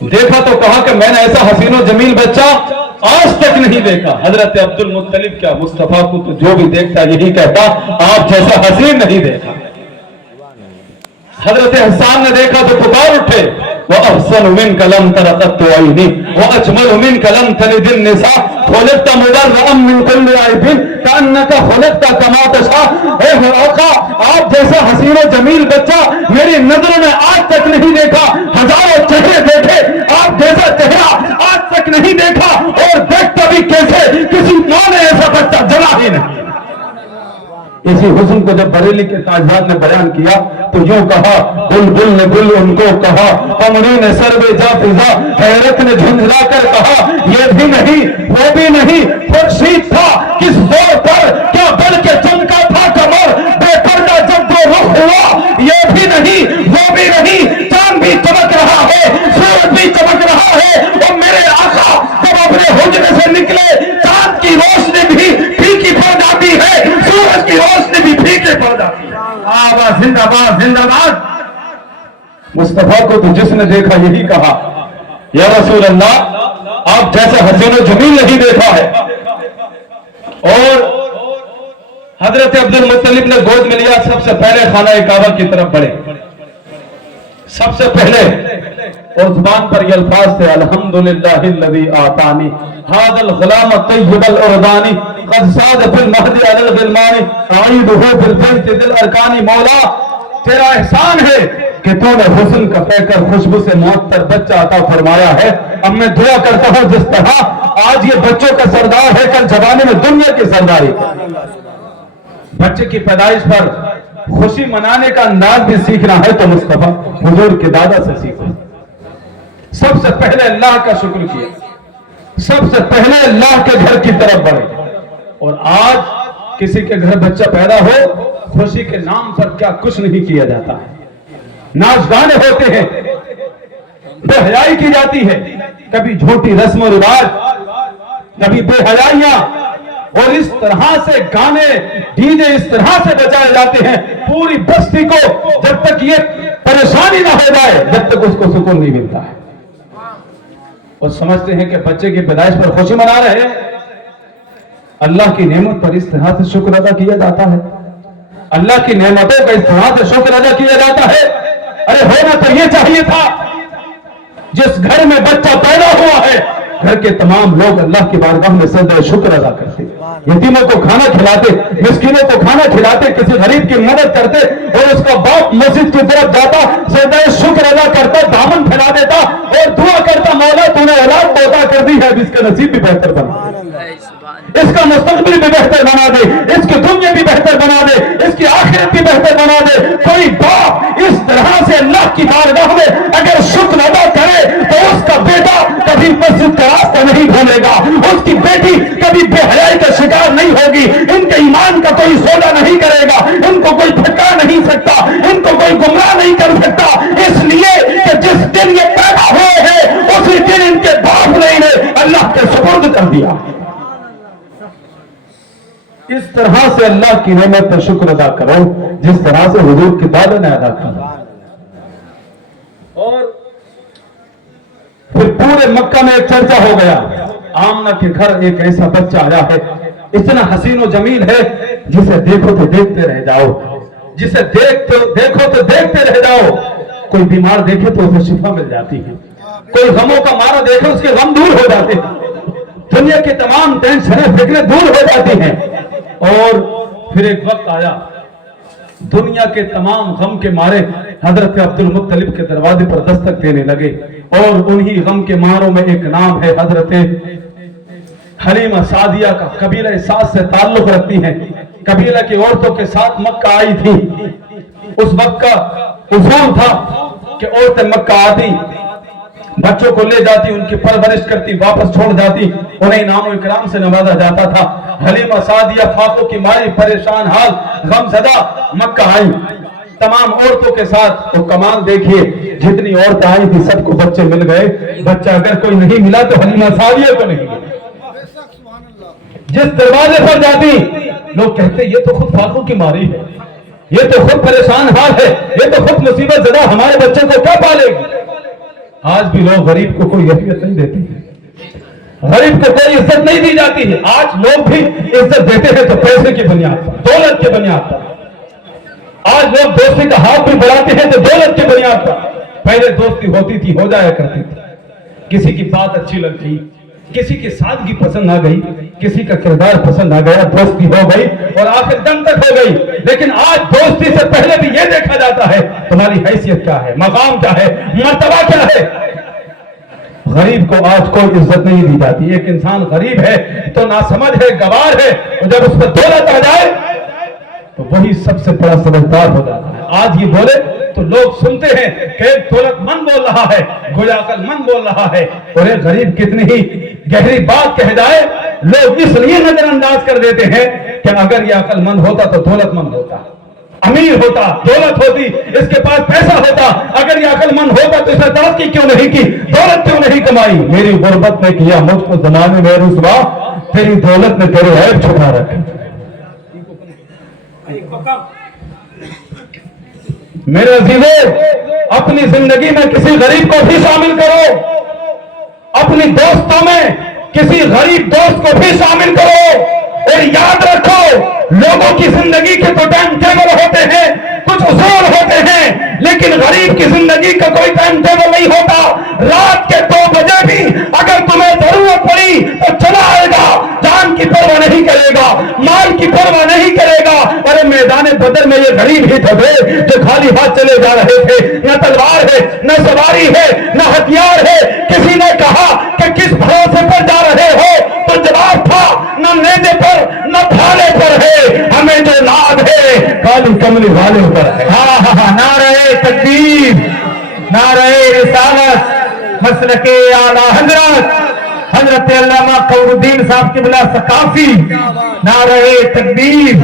دیکھا تو کہا کہ میں نے ایسا حسین و جمیل بچہ آج تک نہیں دیکھا. حضرت عبد المطلب کیا مصطفیٰ کو تو جو بھی دیکھتا یہی کہتا آپ جیسا حسین نہیں دیکھا. حضرت حسان نے دیکھا تو پکار اٹھے وَأَحْسَنُ مِنْكَ لَمْ تَرَ قَطُّ عَيْنِي وَأَجْمَلُ مِنْكَ لَمْ تَلِدِ النِّسَاءُ خُلِقْتَ مُبَرَّأً مِنْ كُلِّ عَيْبٍ كَأَنَّكَ خُلِقْتَ كَمَا تَشَاءُ. اے آقا آپ جیسا حسین و جمیل بچہ میری نظروں نے آج تک نہیں دیکھا. ہزاروں چہرے دیکھے آپ جیسا چہرہ آج تک نہیں دیکھا, اور دیکھتا بھی کیسے کسی ماں نے ایسا بچہ جلا ہی نہیں. اسی حسن کو جب بریلی کے تاجدار نے بیان کیا تو یوں کہا بلبل نے گل ان کو کہا, قمری نے سر بے جا فضا, حیرت نے جھنجھلا کر کہا یہ بھی نہیں وہ بھی نہیں, خورشید تھا کس زور پر کیا بل کے چمکا تھا کمر, بے پردہ جب وہ رخ ہوا یہ بھی نہیں وہ بھی نہیں, چاند بھی چمک رہا ہے سورج بھی چمک رہا ہے. اور میرے آقا جب اپنے حجرے سے نکلے چاند کی روشنی بھی پھیکی پڑ جاتی ہے, سورج کی روشنی بھی پھیکے پڑ جاتی ہے. آواز زندہ باد زندہ باد. مصطفیٰ کو تو جس نے دیکھا یہی کہا یا رسول اللہ آپ جیسا حسین و جمیل نہیں دیکھا ہے. اور حضرت عبد المطلب نے گود میں لیا, سب سے پہلے خانہ کعبہ کی طرف بڑھے. سب سے پہلے اور زبان پر یہ الفاظ تھے الحمدللہ الذی آتانی ھذا الغلام طیب الارضانی قد ساد فی المہد علی الغلمان اعیدہ بالبیت ذی الارکان. مولا تیرا احسان ہے کہ تو نے حسن کا پیکر خوشبو سے معطر بچہ عطا فرمایا ہے. اب میں دعا کرتا ہوں جس طرح آج یہ بچوں کا سردار ہے کل زمانے میں دنیا کی سرداری. بچے کی پیدائش پر خوشی منانے کا انداز بھی سیکھنا ہے تو مصطفیٰ حضور کے دادا سے سیکھو. سب سے پہلے اللہ کا شکر کیا, سب سے پہلے اللہ کے گھر کی طرف بڑھے. اور آج کسی کے گھر بچہ پیدا ہو خوشی کے نام پر کیا کچھ نہیں کیا جاتا ہے. ناچ گانے ہوتے ہیں, بے حیائی کی جاتی ہے, کبھی جھوٹی رسم و رواج, کبھی بے حیائیاں, اور اس طرح سے گانے ڈی جے اس طرح سے بچائے جاتے ہیں پوری بستی کو, جب تک یہ پریشانی نہ ہو جائے جب تک اس کو سکون نہیں ملتا ہے. اور سمجھتے ہیں کہ بچے کی پیدائش پر خوشی منا رہے ہیں. اللہ کی نعمت پر اس طرح سے شکر ادا کیا جاتا ہے, اللہ کی نعمتوں کا اس طرح سے شکر ادا کیا جاتا ہے. ارے ہونا تو یہ چاہیے تھا جس گھر میں بچہ پیدا ہوا ہے گھر کے تمام لوگ اللہ کی بارگاہ میں سجدہ شکر ادا کرتے, یتیموں کو کھانا کھلاتے, مسکینوں کو کھانا کھلاتے, کسی غریب کی مدد کرتے, اور اس کا باپ مسجد کی طرف جاتا سجدہ شکر ادا کرتا, دامن پھیلا دیتا اور دعا کرتا مولا تو نے اولاد پیدا کر دی ہے, اس کا نصیب بھی بہتر بنا دے, اس کا مستقبل بھی بہتر بنا دے, اس کی دنیا بھی بہتر بنا دے, اس کی آخرت بھی بہتر بنا دے. کوئی باپ اس طرح سے اللہ کی بارگاہ میں اگر شکر ادا کرے تو اس کا بیٹا کبھی مسجد کا راستہ نہیں بھولے گا, اس کی بیٹی کبھی بے حیائی کا شکار نہیں ہوگی, ان کے ایمان کا کوئی سودا نہیں کرے گا, ان کو کوئی بھٹکا نہیں سکتا, ان کو کوئی گمراہ نہیں کر سکتا, اس لیے کہ جس دن یہ پیدا ہوئے ہیں اسی دن ان کے باپ نے انہیں اللہ کے سپرد کر دیا. اس طرح سے اللہ کی نعمت پر شکر ادا کرو جس طرح سے حضور کے دادا نے ادا کیا. اور پھر پورے مکہ میں ایک چرچا ہو گیا, آمنہ کے گھر ایک ایسا بچہ آیا ہے اتنا حسین و جمیل ہے جسے دیکھو تو دیکھتے رہ جاؤ, جسے دیکھو تو دیکھتے رہ جاؤ. کوئی بیمار دیکھے تو اسے شفا مل جاتی ہے, کوئی غموں کا مارا دیکھے اس کے غم دور ہو جاتے ہیں, دنیا کی تمام ٹینشنیں فکریں دور ہو جاتی ہیں. اور پھر ایک وقت آیا دنیا کے تمام غم کے مارے حضرت عبد المطلب کے دروازے پر دستک دینے لگے, اور انہی غم کے ماروں میں ایک نام ہے حضرت حلیمہ سعدیہ کا. قبیلہ سعد سے تعلق رکھتی ہیں, قبیلہ کی عورتوں کے ساتھ مکہ آئی تھی. اس وقت کا اصول تھا کہ عورتیں مکہ آتی, بچوں کو لے جاتی, ان کی پرورش کرتی, واپس چھوڑ جاتی, انہیں انعام و اکرام سے نوازا جاتا تھا. حلیمہ سعدیہ فاقوں کی ماری پریشان حال غم زدہ مکہ آئی تمام عورتوں کے ساتھ. تو کمال دیکھیے جتنی عورتیں آئی تھی سب کو بچے مل گئے, بچہ اگر کوئی نہیں ملا تو حلیمہ سعدیہ کو نہیں ملا. جس دروازے پر جاتی لوگ کہتے یہ تو خود فاقوں کی ماری ہے, یہ تو خود پریشان حال ہے, یہ تو خود مصیبت زدہ ہمارے بچے کو کیا پالے گی. آج بھی لوگ غریب کو کوئی اہمیت نہیں دیتے ہیں، غریب کو کوئی عزت نہیں دی جاتی ہے۔ آج لوگ بھی عزت دیتے ہیں تو پیسے کی بنیاد پر، دولت کی بنیاد پر۔ آج لوگ دوستی کا ہاتھ بھی بڑھاتے ہیں تو دولت کی بنیاد پر۔ پہلے دوستی ہوتی تھی، ہو جایا کرتی تھی، کسی کی بات اچھی لگ گئی، کسی کی سادگی پسند آ گئی، کسی کا کردار پسند آ گیا، دوستی ہو گئی اور آخر دم تک ہو گئی۔ لیکن آج دوستی سے پہلے بھی یہ دیکھا جاتا ہے تمہاری حیثیت کیا ہے، مقام کیا ہے، مرتبہ کیا ہے۔ غریب کو آج کوئی عزت نہیں دی جاتی۔ ایک انسان غریب ہے تو ناسمجھ ہے، گوار ہے، اور جب اس پر دولت آ جائے تو وہی سب سے بڑا سمجھدار ہو جاتا ہے۔ آج یہ بولے تو لوگ سنتے ہیں کہ ایک دولت مند بول رہا ہے، گویا عقل مند بول رہا ہے، اور ایک غریب کتنی ہی گہری بات کہہ جائے لوگ اس لیے نظر انداز کر دیتے ہیں کہ اگر یہ عقل مند ہوتا تو دولت مند ہوتا، امیر ہوتا، دولت ہوتی، اس کے پاس پیسہ ہوتا۔ اگر یہ عقل مند ہوتا تو اس نے ترقی کیوں نہیں کی، دولت کیوں نہیں کمائی؟ میری غربت نے کیا مجھ کو زمانے میں رسوا، تیری دولت نے تیرے عیب چھپا رکھے۔ میرے عزیزوں، اپنی زندگی میں کسی غریب کو بھی شامل کرو، اپنی دوستوں میں کسی غریب دوست کو بھی شامل کرو، اور یاد رکھو لوگوں کی زندگی کے تو ٹائم ٹیبل ہوتے ہیں، کچھ اصول ہوتے ہیں، لیکن غریب کی زندگی کا کوئی ٹائم ٹیبل نہیں ہوتا۔ رات کے 2 بجے بھی اگر تمہیں ضرورت پڑی تو چلا آئے گا، جان کی پرواہ نہیں کرے گا، مال کی پرواہ نہیں کرے گا۔ ارے میدان بدر میں یہ غریب ہی تھے جو خالی ہاتھ چلے جا رہے تھے، نہ تلوار ہے، نہ سواری ہے، نہ ہتھیار ہے۔ کسی نے کہا کہ کس بھروسے پر جا رہے ہو تو جواب تھا نہ نیزے پر نہ بھالے پر ہے، ہمیں جو ناد ہے کالی کملی والے پر ہے۔ نعرہ تکبیر، نعرہ رسالت، مسلک اعلیٰ حضرت علامہ قمر الدین صاحب کی بلا ثقافی، نعرہ تکبیر،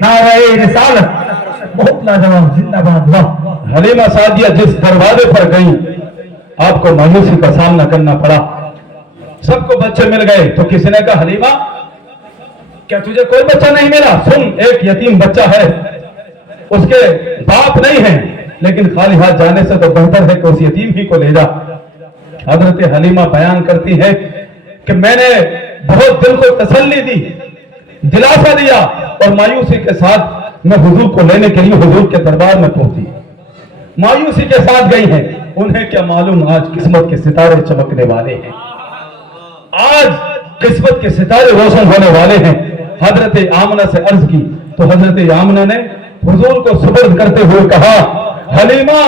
نعرہ رسالت، بہت لاجواب، زندہ باد واہ۔ حلیمہ سعدیہ جس دروازے پر گئی آپ کو مایوسی کا سامنا کرنا پڑا۔ سب کو بچے مل گئے تو کسی نے کہا حلیمہ کیا تجھے کوئی بچہ نہیں ملا؟ سن، ایک یتیم بچہ ہے، اس کے باپ نہیں ہے، لیکن خالی ہاتھ جانے سے تو بہتر ہے کہ اس یتیم ہی کو لے جا۔ حضرت حلیمہ بیان کرتی ہے کہ میں نے بہت دل کو تسلی دی، دلاسا دیا، اور مایوسی کے ساتھ میں حضور کو لینے کے لیے حضور کے دربار میں پہنچی۔ مایوسی کے ساتھ گئی ہیں، انہیں کیا معلوم آج قسمت کے ستارے چمکنے والے ہیں، آج قسمت کے ستارے روشن ہونے والے ہیں۔ حضرت آمنہ سے عرض کی تو حضرت آمنہ نے حضور کو سپرد کرتے ہوئے کہا حلیمہ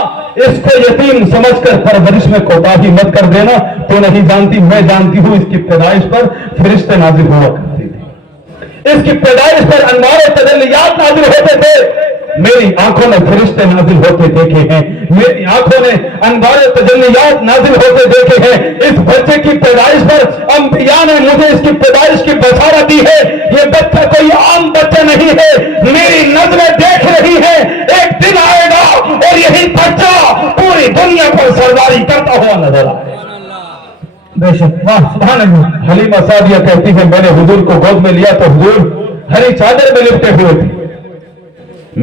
اس کو یتیم سمجھ کر پرورش میں کوتاہی مت کر دینا، تو نہیں جانتی میں جانتی ہوں اس کی پیدائش پر فرشتے نازل ہوا کرتے تھے، اس کی پیدائش پر انوار و تجلیات نازل ہوتے تھے۔ میری آنکھوں نے فرشتے نازل ہوتے دیکھے ہیں، میری آنکھوں نے انوار و تجلیات نازل ہوتے دیکھے ہیں۔ اس بچے کی پیدائش پر انبیاء نے مجھے اس کی پیدائش کی بشارت دی ہے۔ یہ بچہ کوئی عام بچہ نہیں ہے، میری نظریں دیکھ رہی ہیں، ایک دن آئے گا اور یہی بچہ پوری دنیا پر سرداری کرتا ہوا نظر آئے۔ بے شک، واہ سبحان اللہ۔ حلیمہ سعدیہ کہتی ہے میں نے حضور کو گود میں لیا تو حضور ہری چادر میں لپٹے ہوئے تھے،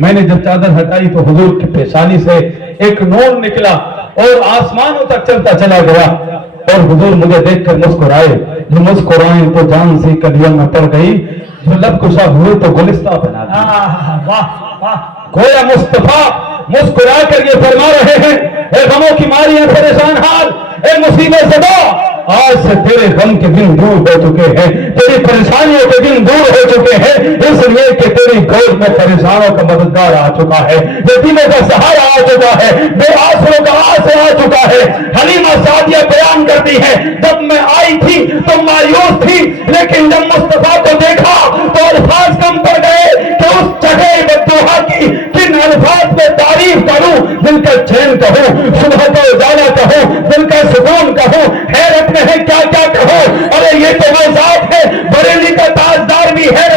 میں نے جب چادر ہٹائی تو حضور کی پیشانی سے ایک نور نکلا اور آسمانوں تک چلتا چلا گیا، اور حضور مجھے دیکھ کر مسکرائے، جو مسکرائیں تو جان سی کلیوں میں پڑ گئی، جو لب کشا ہوئے تو گلستہ بنا دیا۔ گویا مصطفیٰ مسکرا کر یہ فرما رہے ہیں اے غموں کی ماریاں پریشان حال، اے مصیبت زدہ، آج سے تیرے غم کے دن دور ہو چکے ہیں، تیری پریشانیوں کے دن دور ہو چکے ہیں، اس لیے کہ تیری گود میں پریشانوں کا مددگار آ چکا ہے، یتیموں کا سہارا آ چکا ہے، بے آسروں کا آسرا آ چکا ہے۔ حلیمہ سعدیہ بیان کرتی ہے جب میں آئی تھی تو مایوس تھی، لیکن جب مصطفیٰ کو دیکھا تو الفاظ کم پڑ گئے کہ اس جگہ بدوحا کی کن الفاظ میں تعریف کروں، دل کا چین کہوں، صبح کا اجالا کہوں، دل کا سکون کہوں، حیرت میں ہے کیا کیا کہو۔ ارے یہ تو وہ ذات ہے، بریلی کا تاجدار بھی ہے،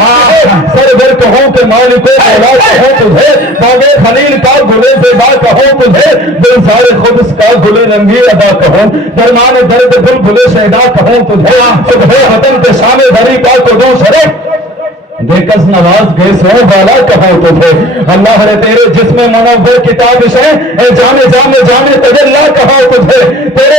سرور کہوں کہ مالک مولا کہوں تجھے، باغ خلیل کا گلے زیبا کہوں تجھے، دل سارے خبز کا گلے رنگی ادا کہوں، درمان درد دل گلے شہدا کہوں تجھے، صبح وطن کے شام بری کا قدوس شرف بےکس نواز گئے سو والا کہوں تجھے، اللہ رے تیرے جسم منور کتابش ہے، اے جامع جامع جامع تجلی کہوں تجھے، تیرے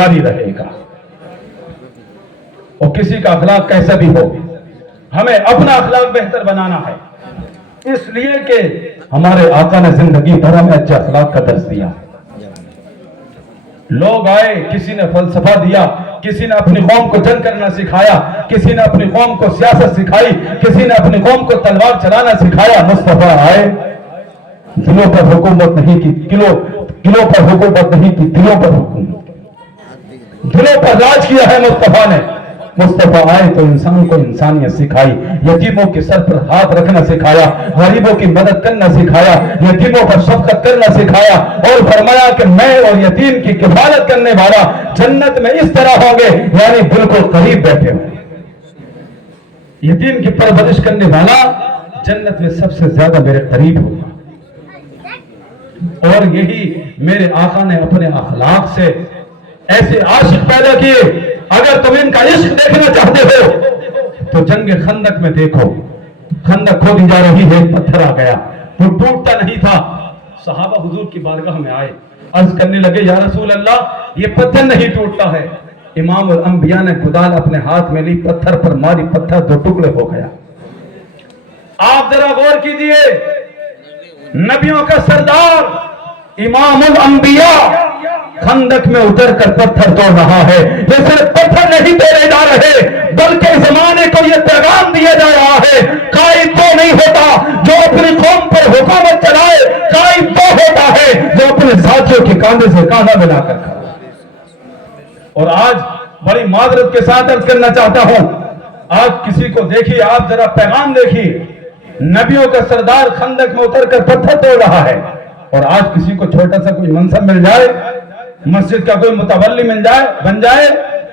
جاری رہے گا. اور کسی کا اخلاق کیسا بھی ہو, ہمیں اپنا اخلاق بہتر بنانا ہے, اس لیے کہ ہمارے آقا نے زندگی بھر ہمیں اچھے اخلاق کا درس دیا. لوگ آئے, کسی نے فلسفہ دیا, کسی نے اپنی قوم کو جنگ کرنا سکھایا, کسی نے اپنی قوم کو سیاست سکھائی, کسی نے اپنی قوم کو تلوار چلانا سکھایا. مصطفیٰ آئے, دلوں پر حکومت نہیں کی, دلوں پر حکومت نہیں کی, دلوں پر حکومت, دلوں پر راج کیا ہے مصطفیٰ نے. مصطفیٰ آئے تو انسان کو انسانیت سکھائی, یتیموں کے سر پر ہاتھ رکھنا سکھایا, غریبوں کی مدد کرنا سکھایا, یتیموں پر شفقت کرنا سکھایا, اور فرمایا کہ میں اور یتیم کی کفالت کرنے والا جنت میں اس طرح ہوں گے, یعنی بالکل قریب بیٹھے ہوں. یتیم کی پرورش کرنے والا جنت میں سب سے زیادہ میرے قریب ہوگا. اور یہی میرے آقا نے اپنے اخلاق سے ایسے عاشق پیدا کیے. اگر تم ان کا عشق دیکھنا چاہتے ہو تو جنگ خندق میں دیکھو, خندق کھودی جا رہی ہے, ایک پتھر آ گیا, وہ ٹوٹتا نہیں تھا. صحابہ حضور کی بارگاہ میں آئے, عرض کرنے لگے یا رسول اللہ یہ پتھر نہیں ٹوٹتا ہے. امام الانبیاء نے کدال اپنے ہاتھ میں لی, پتھر پر ماری, پتھر دو ٹکڑے ہو گیا. آپ ذرا غور کیجئے, نبیوں کا سردار امام الانبیاء خندق میں اتر کر پتھر توڑ رہا ہے. یہ صرف پتھر نہیں توڑے جا رہے, بلکہ زمانے کو یہ پیغام دیا جا رہا ہے, قائد وہ نہیں ہوتا جو اپنی قوم پر حکومت چلائے, قائد وہ ہوتا ہے جو اپنے ساتھیوں کے کاندھے سے کاندھا ملا کر کھڑا. اور آج بڑی معذرت کے ساتھ عرض کرنا چاہتا ہوں, آج کسی کو دیکھیے, آپ ذرا پیغام دیکھیے, نبیوں کا سردار خندق میں اتر کر پتھر توڑ رہا ہے, اور آج کسی کو چھوٹا سا کوئی منصب مل جائے, مسجد کا کوئی متولی بن جائے,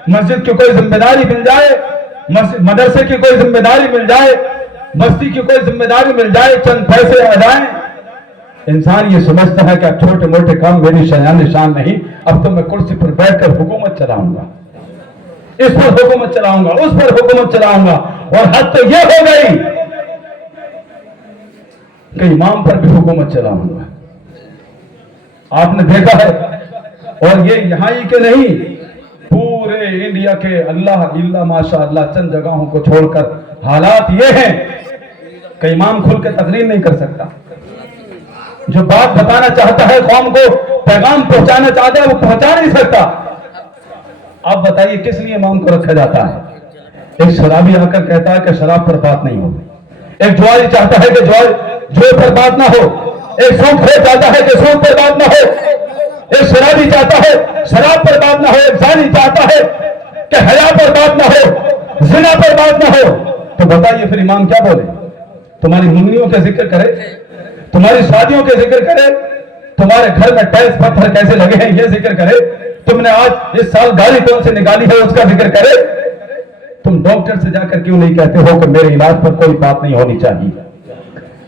مسجد کی کوئی ذمہ داری مل جائے, مدرسے کی کوئی ذمہ داری مل جائے, بستی کی کوئی ذمہ داری مل جائے, چند پیسے آ جائیں, انسان یہ سمجھتا ہے کہ اب چھوٹے موٹے کام میری شان نہیں, اب تو میں کرسی پر بیٹھ کر حکومت چلاؤں گا, اس پر حکومت چلاؤں گا, اس پر حکومت چلاؤں گا. اور حد تو یہ ہو گئی کہ امام پر بھی حکومت چلاؤں گا. آپ نے دیکھا ہے, اور یہ یہاں ہی کہ نہیں, پورے انڈیا کے اللہ ماشاء اللہ چند جگہوں کو چھوڑ کر حالات یہ ہیں کہ امام کھل کے تقریر نہیں کر سکتا. جو بات بتانا چاہتا ہے, قوم کو پیغام پہنچانا چاہتا ہے, وہ پہنچا نہیں سکتا. آپ بتائیے کس لیے امام کو رکھا جاتا ہے؟ ایک شرابی آ کر کہتا ہے کہ شراب پر بات نہیں ہو, ایک جواری چاہتا ہے کہ جوار پر بات نہ ہو, ایک سود خور چاہتا ہے کہ سود پر بات نہ ہو, ایک شرابی چاہتا ہے شراب پر بات نہ ہو, ایک زانی چاہتا ہے کہ حیا پر بات نہ ہو, زنا پر بات نہ ہو. تو بتائیے پھر امام کیا بولے؟ تمہاری منگنیوں کا ذکر کرے, تمہاری شادیوں کے ذکر کرے, تمہارے گھر میں ٹائلز پتھر کیسے لگے ہیں یہ ذکر کرے, تم نے آج اس سال گاڑی کون سے نکالی ہے اس کا ذکر کرے. تم ڈاکٹر سے جا کر کیوں نہیں کہتے ہو کہ میرے علاج پر کوئی بات نہیں ہونی چاہیے؟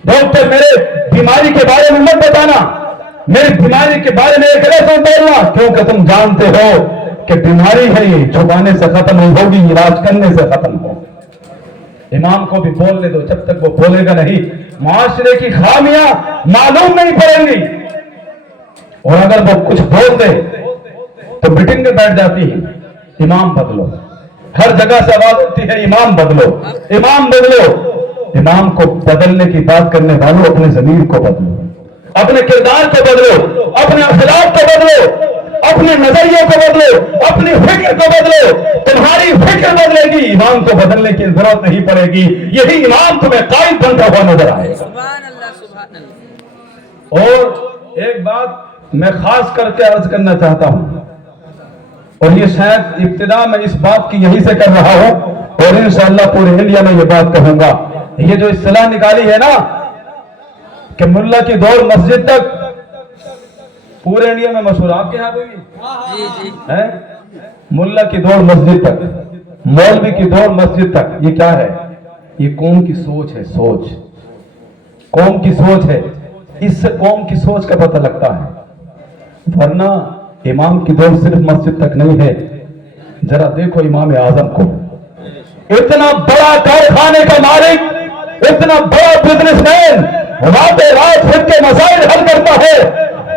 ڈاکٹر میرے بیماری کے بارے میں مت بتانا, میری بیماری کے بارے میں ایک لفظ بولنا, کیونکہ تم جانتے ہو کہ بیماری ہے یہ چھپانے سے ختم نہیں ہوگی, علاج کرنے سے ختم ہوگی. امام کو بھی بولنے دو, جب تک وہ بولے گا نہیں معاشرے کی خامیاں معلوم نہیں پڑیں گی. اور اگر وہ کچھ بول دے تو میٹنگ میں بیٹھ جاتی ہے, امام بدلو, ہر جگہ سے آواز ہوتی ہے امام بدلو, امام بدلو. امام کو بدلنے کی بات کرنے والوں اپنے ضمیر کو بدلو, اپنے کردار کو بدلو, اپنے اخلاق کو بدلو, اپنے نظریے کو بدلو, اپنی فکر کو بدلو. تمہاری فکر بدلے گی, امام کو بدلنے کی ضرورت نہیں پڑے گی. یہی امام تمہیں قائد بنتا ہوا نظر آئے گا. سبحان اللہ, سبحان اللہ. اور ایک بات میں خاص کر کے عرض کرنا چاہتا ہوں, اور یہ شاید ابتدا میں اس بات کی یہی سے کر رہا ہوں, اور انشاءاللہ پورے انڈیا میں یہ بات کہوں گا. یہ جو اصطلاح نکالی ہے نا کہ ملا کی دوڑ مسجد تک, پورے انڈیا میں مشہور, آپ کے یہاں پہ بھی ہے, ملا کی دوڑ مسجد تک, مولوی کی دوڑ مسجد تک. یہ کیا ہے؟ یہ قوم کی سوچ ہے, سوچ, قوم کی سوچ ہے. اس سے قوم کی سوچ کا پتہ لگتا ہے. ورنہ امام کی دوڑ صرف مسجد تک نہیں ہے. ذرا دیکھو امام اعظم کو, اتنا بڑا کارخانے کا مالک, اتنا بڑا بزنس مین, رات رات پھر کے مسائل حل کرتا ہے,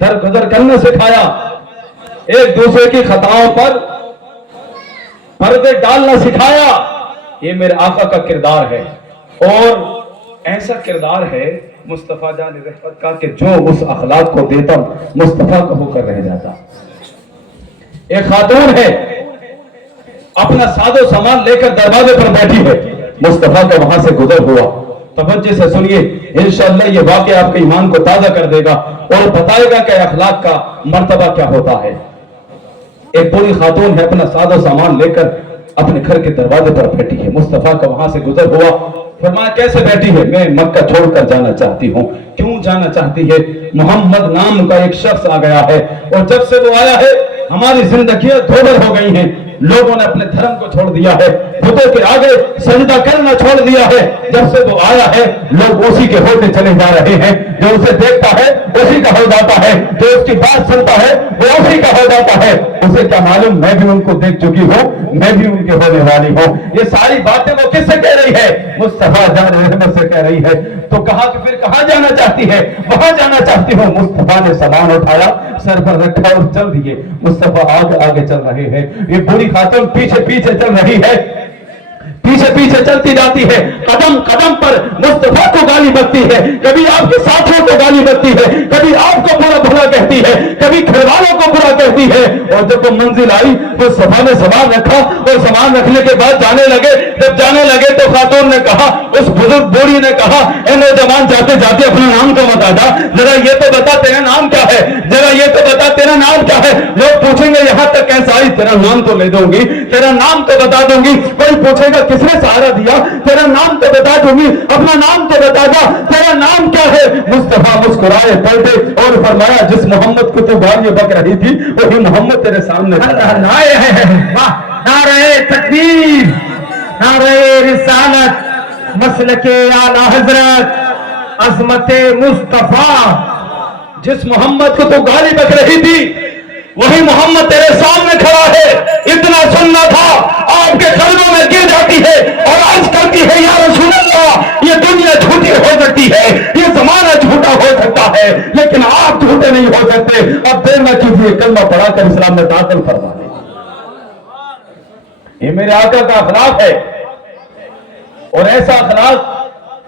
درگزر کرنا سکھایا, ایک دوسرے کی خطاؤں پر پردے ڈالنا سکھایا. یہ میرے آقا کا کردار ہے, اور ایسا کردار ہے مصطفیٰ جان رحمت کا کہ جو اس اخلاق کو دیتا مصطفیٰ کا ہو کر رہ جاتا. ایک خاتون ہے, اپنا ساز و سامان لے کر دروازے پر بیٹھی ہے, مصطفیٰ کا وہاں سے گزر ہوا. توجہ سے سنیے, انشاءاللہ یہ واقعہ آپ کے ایمان کو تازہ کر دے گا اور بتائے گا کہ اخلاق کا مرتبہ کیا ہوتا ہے. ایک بوڑھی خاتون ہے, اپنا ساز و سامان لے کر اپنے گھر کے دروازے پر بیٹھی ہے. مصطفیٰ کا وہاں سے گزر ہوا. فرمایا کیسے بیٹھی ہے؟ میں مکہ چھوڑ کر جانا چاہتی ہوں. کیوں جانا چاہتی ہے؟ محمد نام کا ایک شخص آ گیا ہے, اور جب سے وہ آیا ہے ہماری زندگیاں دھوبر ہو گئی ہیں. لوگوں نے اپنے دھرم کو چھوڑ دیا ہے, بتوں کے آگے سجدہ کرنا چھوڑ دیا ہے. جب سے وہ آیا ہے لوگ اسی کے ہوتے چلے جا رہے ہیں. جو اسے دیکھتا ہے اسی کا ہو جاتا ہے, جو اس کی بات سنتا ہے وہ اسی کا ہو جاتا ہے. اسے کیا معلوم میں بھی ان کو دیکھ چکی ہوں, میں بھی ان کے ہونے والی ہوں. یہ ساری باتیں وہ کس سے کہہ رہی ہے؟ مصطفیٰ جان رحمت سے کہہ رہی ہے. تو کہا کہ پھر کہاں جانا چاہتی ہے؟ وہاں جانا چاہتی ہوں. مصطفیٰ نے سامان اٹھایا, سر پر رکھا اور چل دیے. مصطفیٰ آگے آگے چل رہے ہیں, یہ بڑی خاتون پیچھے پیچھے چل رہی ہے, پیچھے پیچھے چلتی جاتی ہے. قدم قدم پر مصطفیٰ کو گالی بکتی ہے, کبھی آپ کے ساتھیوں کو گالی بکتی ہے, کبھی آپ کو برا بھلا کہتی ہے, کبھی گھر والوں کو برا کہتی ہے. اور جب وہ منزل آئی تو مصطفیٰ نے سامان رکھا, اور سامان رکھنے کے بعد جانے لگے. جب جانے لگے تو خاتون نے کہا, اس بزرگ بوڑھی نے کہا, اے نوجوان جاتے جاتے اپنا نام تو بتا دا, ذرا یہ تو بتا تیرا نام کیا ہے, ذرا یہ تو بتا تیرا نام کیا ہے. لوگ پوچھیں گے یہاں تک کیسا آئی, تیرا نام تو لے دوں گی, تیرا نام تو بتا دوں گی. کوئی پوچھے گا کس نے سہارا دیا, تیرا نام تو بتا دوں گی, اپنا نام تو بتا دا, تیرا نام کیا ہے. مصطفیٰ مسکرائے پلٹے اور فرمایا, جس محمد کو تو گالیاں بک رہی تھی وہی محمد تیرے سامنے. نعرہ تکبیر, نعرہ رسالت, مسلک اعلی حضرت, عظمت مصطفیٰ. جس محمد کو تو گالی بک رہی تھی وہی محمد تیرے سامنے کھڑا ہے. اتنا سننا تھا آپ کے قلبوں میں گر جاتی ہے اور عرض کرتی ہے, یا رسول اللہ یہ دنیا جھوٹی ہو سکتی ہے, یہ زمانہ جھوٹا ہو سکتا ہے, لیکن آپ جھوٹے نہیں ہو سکتے. اب دیر نہ کیجیے, کلمہ پڑھا کر اسلام میں داخل فرما دیں. یہ میرے آقا کا اخلاق ہے, اور ایسا اخلاق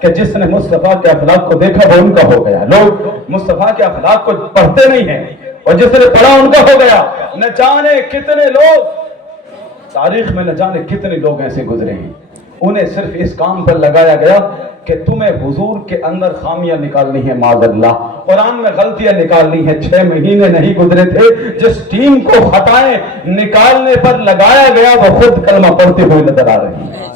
کہ جس نے مصطفیٰ کے اخلاق کو دیکھا وہ ان کا ہو گیا. لوگ مصطفیٰ کے اخلاق کو پڑھتے نہیں ہیں, اور جس نے پڑھا ان کا ہو گیا. نہ جانے کتنے لوگ تاریخ میں, نہ جانے کتنے لوگ ایسے گزرے ہیں, انہیں صرف اس کام پر لگایا گیا کہ تمہیں حضور کے اندر خامیاں نکالنی ہیں, معاذ اللہ, قرآن میں غلطیاں نکالنی ہیں. 6 مہینے نہیں گزرے تھے جس ٹیم کو خطائیں نکالنے پر لگایا گیا وہ خود کلمہ پڑھتے ہوئے نظر آ رہی ہیں.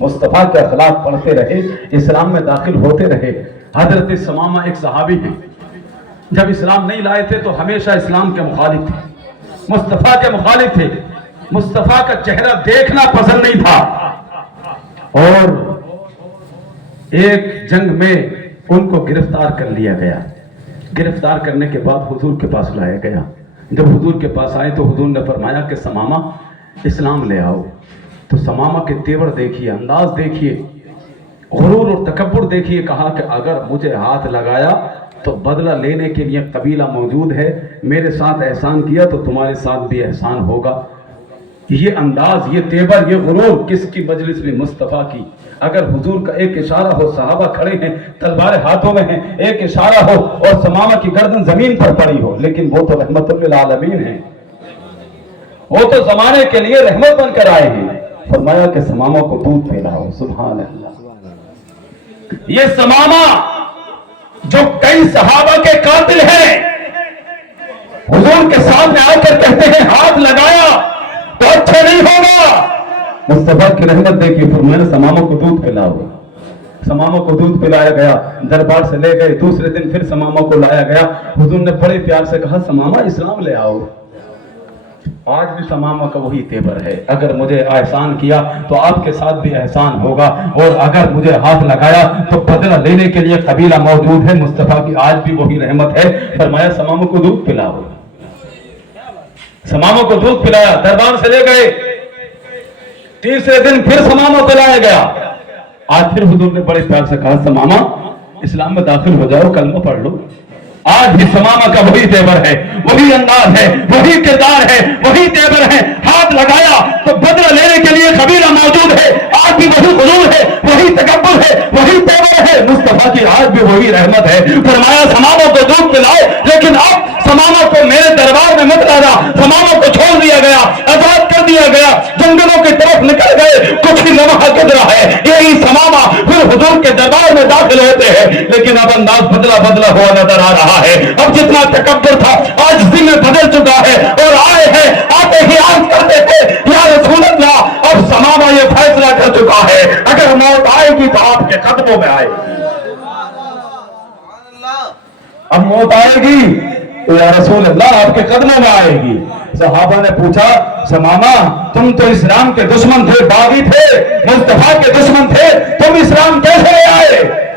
مصطفیٰ کے اخلاق پڑھتے رہے, اسلام میں داخل ہوتے رہے. حضرت ثمامہ ایک صحابی ہیں, جب اسلام نہیں لائے تھے تو ہمیشہ اسلام کے مخالف تھے, مصطفیٰ کے مخالف تھے. مصطفیٰ کا چہرہ دیکھنا پسند نہیں تھا, اور ایک جنگ میں ان کو گرفتار کر لیا گیا. گرفتار کرنے کے بعد حضور کے پاس لایا گیا. جب حضور کے پاس آئے تو حضور نے فرمایا کہ ثمامہ اسلام لے آؤ. تو ثمامہ کے تیور دیکھیے, انداز دیکھیے, غرور اور تکبر دیکھیے. کہا کہ اگر مجھے ہاتھ لگایا تو بدلہ لینے کے لیے قبیلہ موجود ہے, میرے ساتھ احسان کیا تو تمہارے ساتھ بھی احسان ہوگا. یہ انداز, یہ تیور, یہ غرور کس کی مجلس میں؟ مصطفیٰ کی. اگر حضور کا ایک اشارہ ہو, صحابہ کھڑے ہیں, تلوار ہاتھوں میں ہیں, ایک اشارہ ہو اور ثمامہ کی گردن زمین پر پڑی ہو, لیکن وہ تو رحمت للعالمین ہیں, وہ تو زمانے کے لیے رحمت بن کر آئے ہیں. فرمایا کہ ثمامہ کو دودھ پلاؤ. سبحان اللہ. یہ ثمامہ جو کئی صحابہ کے قاتل ہیں, حضور کے سامنے آ کر کہتے ہیں ہاتھ لگایا تو اچھا نہیں ہوگا. مصطفیٰ کی رحمت دیکھی, فرمایا ثمامہ کو دودھ پلاؤ. ثمامہ کو دودھ پلایا گیا, دربار سے لے گئے. دوسرے دن پھر ثمامہ کو لایا گیا. حضور نے بڑے پیار سے کہا ثمامہ اسلام لے آؤ. آج بھی ثمامہ کا وہی تیور ہے, اگر مجھے احسان کیا تو آپ کے ساتھ بھی احسان ہوگا, اور اگر مجھے ہاتھ لگایا تو بدلہ لینے کے لیے قبیلہ موجود ہے. مصطفیٰ کی آج بھی وہی رحمت ہے. فرمایا ثمامہ کو دودھ پلاؤ. ثمامہ کو دودھ پلایا, دربار سے لے گئے. تیسرے دن پھر ثمامہ کو لایا گیا. آج پھر حضور نے بڑے پیار سے کہا ثمامہ اسلام میں داخل ہو جاؤ, کلمہ پڑھ لو. آج بھی سمامہ کا وہی تیور ہے، وہی انداز ہے، وہی کردار ہے، وہی تیور ہے. ہاتھ لگایا تو بدلہ لینے کے لیے قبیلہ موجود ہے. آج بھی وہی غرور ہے، وہی تکبر ہے، وہی تیور ہے. مصطفیٰ کی آج بھی وہی رحمت ہے. فرمایا سمامہ کو دودھ پلاؤ، لیکن اب سمامہ کو میرے دربار میں مت لانا. سمامہ کو چھوڑ دیا گیا، آزاد کر دیا گیا، جنگلوں کی طرف نکل گئے. کچھ ہی لمحہ گزرا ہے، یہی سمامہ پھر حضور کے دربار میں داخل ہوتے ہیں. لیکن اب انداز بدلا بدلا ہوا نظر آ رہا ہے. اب جتنا تکبر تھا آج اسی میں بدل چکا ہے. اور آئے ہیں، آتے ہی آج کرتے تھے یا رسول اللہ. اب سمامہ یہ فیصلہ کر چکا ہے، اگر موت آئے گی تو آپ کے قدموں میں آئے گی. اب موت آئے گی تو یا رسول اللہ آپ کے قدموں میں آئے گی. صحابہ نے پوچھا سمامہ تم تو اسلام کے دشمن تھے، باغی تھے، مصطفیٰ کے دشمن تھے، تم اسلام کیسے لے آئے؟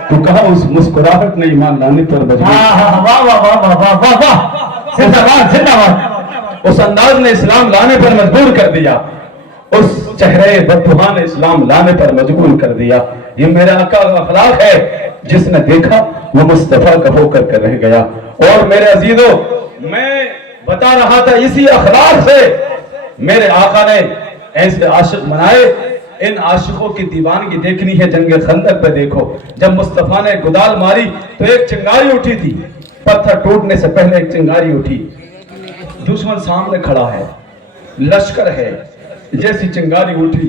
تو کہا اس مسکراہٹ نے ایمان لانے پر مجبور. واہ واہ واہ واہ واہ واہ واہ، زندہ باد زندہ باد. اس انداز نے اسلام لانے پر مجبور کر دیا، اس چہرے بددعا نے اسلام لانے پر مجبور کر دیا. یہ میرا آقا کا اخلاق ہے، جس نے دیکھا وہ مصطفیٰ کا ہو کر کے رہ گیا. اور میرے عزیزو، میں بتا رہا تھا اسی اخلاق سے میرے آقا نے ایسے عاشق منائے. ان عاشقوں کی دیوانگی دیکھنی ہے جنگ خندق پہ دیکھو. جب مصطفیٰ نے گدال ماری تو ایک چنگاری اٹھی تھی، پتھر ٹوٹنے سے پہلے ایک چنگاری اٹھی. دشمن سامنے کھڑا ہے، لشکر ہے، جیسی چنگاری اٹھی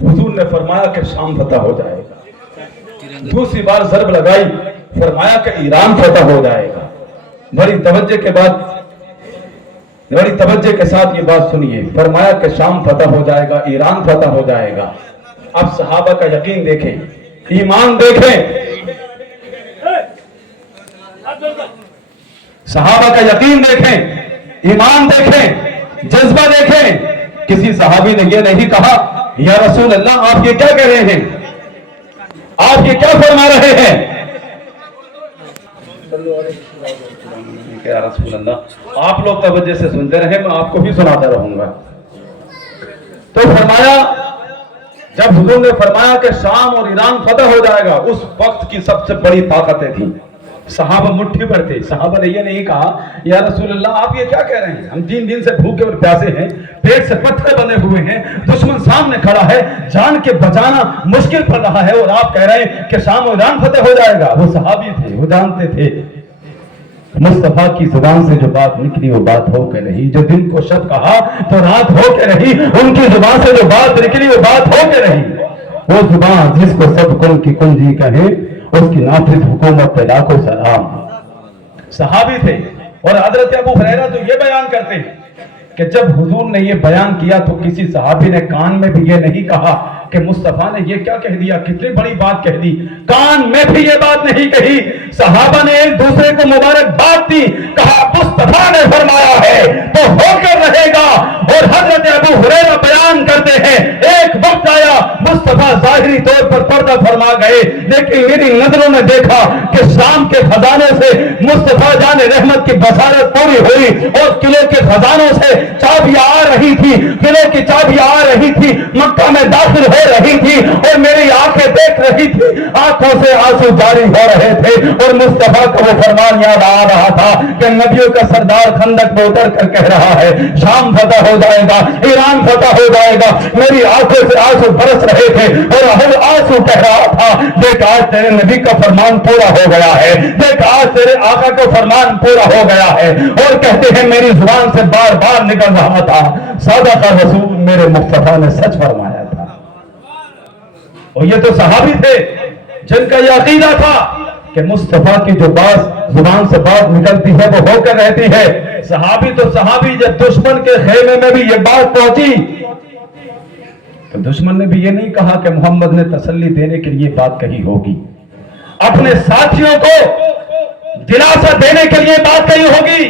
حضور نے فرمایا کہ شام فتح ہو جائے گا. دوسری بار ضرب لگائی، فرمایا کہ ایران فتح ہو جائے گا. بڑی توجہ کے ساتھ یہ بات سنیے. فرمایا کہ شام فتح ہو جائے گا، ایران فتح ہو جائے گا. اب صحابہ کا یقین دیکھیں، ایمان دیکھیں، صحابہ کا یقین دیکھیں، ایمان دیکھیں، جذبہ دیکھیں. کسی صحابی نے یہ نہیں کہا یا رسول اللہ آپ یہ کیا کہہ رہے ہیں، آپ یہ کیا فرما رہے ہیں. یا رسول اللہ آپ لوگ توجہ سے سنتے رہے، میں آپ کو بھی سناتا رہوں گا. تو فرمایا، جب حضور نے فرمایا کہ شام اور ایران فتح ہو جائے گا، اس وقت کی سب سے بڑی طاقتیں تھیں. صحابہ مٹھی پر تھے. صحابہ نے یہ نہیں کہا یا رسول اللہ آپ یہ کیا کہہ رہے ہیں، ہم 3 دن سے بھوکے اور پیاسے ہیں، پیٹ سے پتھر بنے ہوئے ہیں، دشمن سامنے کھڑا ہے، جان کے بچانا مشکل پڑ رہا ہے، اور آپ کہہ رہے ہیں کہ شام اور ایران فتح ہو جائے گا. وہ صحابی تھے، وہ جانتے تھے مصطفیٰ کی زبان سے جو بات نکلی وہ بات ہو کے رہی. جو دن کو شب کہا تو رات ہو کے رہی. ان کی زبان سے جو بات نکلی وہ بات ہو کے رہی. وہ زبان جس کو سب کن کی کنجی کہے، اس کی نافذ حکومت پہ لاکھوں سلام. صحابی تھے. اور حضرت ابو ہریرہ تو یہ بیان کرتے ہیں کہ جب حضور نے یہ بیان کیا تو کسی صحابی نے کان میں بھی یہ نہیں کہا کہ مصطفیٰ نے یہ کیا کہہ دیا، کتنی بڑی بات کہہ دی. کان میں بھی یہ بات نہیں کہی. صحابہ نے ایک دوسرے کو مبارکباد دی، کہا مصطفیٰ نے فرمایا ہے تو ہو کر رہے گا. اور حضرت ابو ہریرہ بیان کرتے ہیں ایک وقت آیا مصطفیٰ ظاہری طور پر پردہ فرما گئے، لیکن میری نظروں نے دیکھا کہ شام کے خزانے سے مصطفیٰ جان رحمت کی بصارت پوری ہوئی، اور قلعے کے خزانوں سے چابیاں آ رہی تھی، قلعے کی چابیاں آ رہی تھی، مکہ میں داخل ہو رہی تھی، اور میری آنکھیں دیکھ رہی تھی، آنکھوں سے آنسو جاری ہو رہے تھے. اور مصطفیٰ کو وہ فرمان یاد آ رہا تھا کہ نبیوں کا سردار خندق میں اتر کر کہہ رہا ہے شام فتح ہو جائے گا، ایران فتح ہو جائے گا. میری آنکھوں سے آنسو برس رہے تھے، اور ہر آنسو کہہ رہا تھا دیکھ آج تیرے نبی کا فرمان پورا ہو گیا ہے، دیکھ آج تیرے آقا کا فرمان پورا ہو گیا ہے. اور کہتے ہیں میری زبان سے بار بار نکل رہا تھا صادق رسول، میرے مصطفیٰ نے سچ فرمایا تھا. اور یہ تو صحابی تھے جن کا یہ عقیدہ تھا کہ مصطفیٰ کی جو بات زبان سے بات نکلتی ہے وہ ہو کر رہتی ہے. صحابی تو صحابی، جب دشمن کے خیمے میں بھی یہ بات پہنچی تو دشمن نے بھی یہ نہیں کہا کہ محمد نے تسلی دینے کے لیے بات کہی ہوگی، اپنے ساتھیوں کو دلاسا دینے کے لیے بات کہی ہوگی.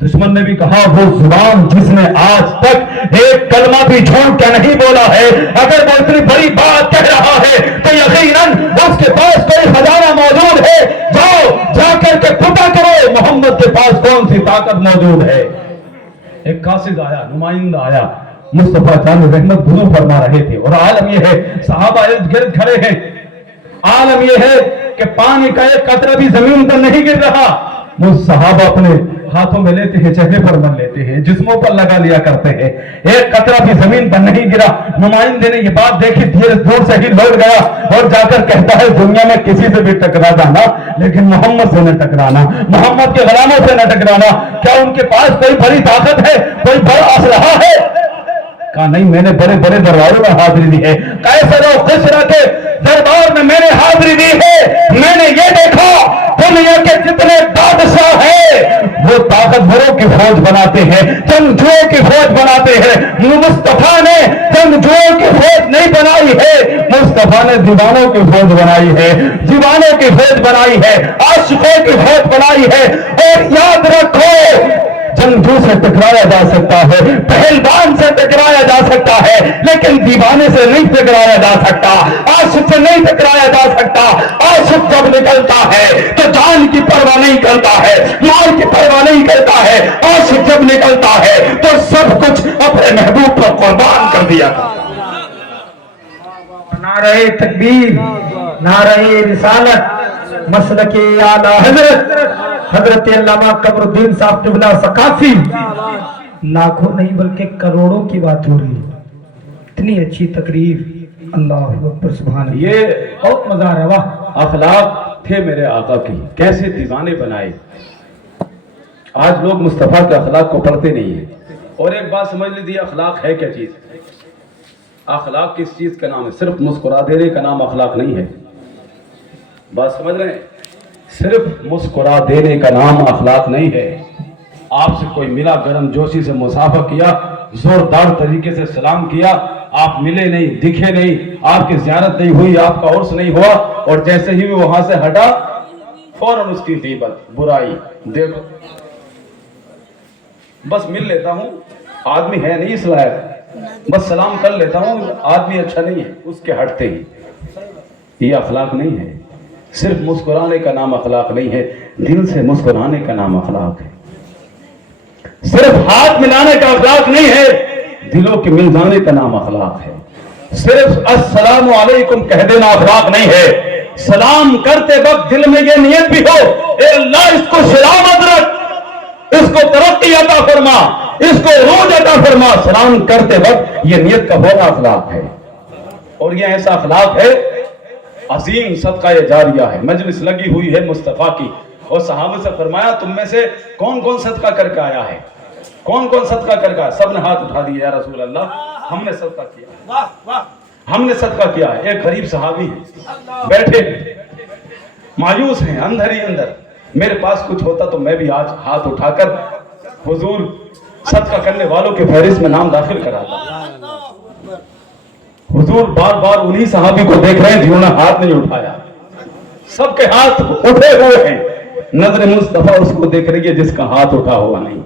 دشمن نے بھی کہا وہ زبان جس نے آج تک ایک کلمہ بھی جھوٹ کا نہیں بولا ہے، اگر وہ اتنی بڑی بات کہہ رہا ہے تو یقیناً اس کے پاس کوئی خزانہ موجود ہے. جاؤ جا کر کے پتہ کرو محمد کے پاس کون سی طاقت موجود ہے. ایک قاصد آیا، نمائندہ آیا، مصطفیٰ جان رحمت وضو فرما رہے تھے، اور عالم یہ ہے صحابہ ارد گرد کھڑے ہیں، عالم یہ ہے کہ پانی کا ایک قطرہ بھی زمین پر نہیں گر رہا. وہ صحابہ اپنے ہاتھوں میں لیتے ہیں، چہرے پر مل لیتے ہیں، جسموں پر لگا لیا کرتے ہیں، ایک قطرہ بھی زمین پر نہیں گرا۔ نمائندے نے یہ بات دیکھی، دھیرے دور سے ہی لوٹ گیا اور جا کر کہتا ہے دنیا میں کسی سے بھی ٹکرا جانا لیکن محمد سے نہ ٹکرانا، محمد کے غلاموں سے نہ ٹکرانا۔ کیا ان کے پاس کوئی بڑی طاقت ہے، کوئی بڑا اسلحہ ہے؟ کہا نہیں، میں نے بڑے بڑے درباروں میں حاضری دی ہے، قیصر و کسریٰ کے دربار میں میں نے حاضری دی ہے، میں نے یہ دیکھا دنیا کے جتنے بادشاہ ہیں وہ طاقتوروں کی فوج بناتے ہیں، جنگجوؤں کی فوج بناتے ہیں۔ مصطفیٰ نے جنگجوؤں کی فوج نہیں بنائی ہے، مصطفیٰ نے دیوانوں کی فوج بنائی ہے، دیوانوں کی فوج بنائی ہے، عاشقوں کی فوج بنائی ہے۔ اور یاد رکھو، جنگجو سے ٹکرایا جا سکتا ہے، پہلوان سے ٹکرایا جا سکتا ہے، لیکن دیوانے سے نہیں ٹکرایا جا سکتا، عاشق سے نہیں ٹکرایا جا سکتا۔ عاشق جب نکلتا ہے تو جان کی پرواہ نہیں کرتا ہے، مال کی پرواہ نہیں کرتا ہے۔ عاشق جب نکلتا ہے تو سب کچھ اپنے محبوب پر قربان کر دیا کرتا ہے۔ نعرہ تکبیر، نعرہ رسالت، مسلک اعلی حضرت علامہ قمر الدین صاحب قبلہ ثقافی، لاکھوں نہیں بلکہ کروڑوں کی بات ہو رہی ہے۔ اتنی اچھی تقریر، اللہ اکبر، سبحان اللہ، یہ بہت مزہ آ رہا ہے۔ واہ، اخلاق تھے میرے آقا کی، کیسے دیوانے بنائے۔ آج لوگ مصطفیٰ کے اخلاق کو پڑھتے نہیں ہیں۔ اور ایک بات سمجھ لیجیے، اخلاق ہے کیا چیز؟ اخلاق کس چیز کا نام ہے؟ صرف مسکرا دینے کا نام اخلاق نہیں ہے۔ بات سمجھ رہے ہیں؟ صرف مسکرا دینے کا نام اخلاق نہیں ہے۔ آپ سے کوئی ملا، گرم جوشی سے مصافحہ کیا، زوردار طریقے سے سلام کیا، آپ ملے نہیں، دکھے نہیں، آپ کی زیارت نہیں ہوئی، آپ کا عرس نہیں ہوا، اور جیسے ہی وہ وہاں سے ہٹا فوراً اس کی غیبت، برائی، دیکھو بس مل لیتا ہوں، آدمی ہے نہیں اس لائق، بس سلام کر لیتا ہوں، آدمی اچھا نہیں ہے، اس کے ہٹتے ہی۔ یہ اخلاق نہیں ہے۔ صرف مسکرانے کا نام اخلاق نہیں ہے، دل سے مسکرانے کا نام اخلاق ہے۔ صرف ہاتھ ملانے کا اخلاق نہیں ہے، دلوں کے مل جانے کا نام اخلاق ہے۔ صرف السلام علیکم کہہ دینا اخلاق نہیں ہے، سلام کرتے وقت دل میں یہ نیت بھی ہو، اے اللہ اس کو سلامت رکھ، اس کو ترقی عطا فرما، اس کو عروج عطا فرما۔ سلام کرتے وقت یہ نیت کا ہونا اخلاق ہے۔ اور یہ ایسا اخلاق ہے، عظیم صدقہ جاریہ ہے۔ مجلس لگی ہوئی ہے مصطفیٰ کی، اور صحابہ سے فرمایا تم میں سے کون کون صدقہ کر کے آیا ہے؟ کون کون صدقہ کر کے آیا؟ سب نے ہاتھ اٹھا دیا، یا رسول اللہ ہم نے صدقہ کیا، ہم نے صدقہ کیا ہے۔ ایک غریب صحابی ہیں، بیٹھے مایوس ہیں، اندر ہی اندر، میرے پاس کچھ ہوتا تو میں بھی آج ہاتھ اٹھا کر حضور صدقہ کرنے والوں کے فہرست میں نام داخل کراتا۔ حضور بار بار انہی صحابی کو دیکھ رہے ہیں جنہوں نے ہاتھ نہیں اٹھایا، سب کے ہاتھ اٹھے ہوئے ہیں، نظر مصطفیٰ اس کو دیکھ رہی ہے جس کا ہاتھ اٹھا ہوا نہیں۔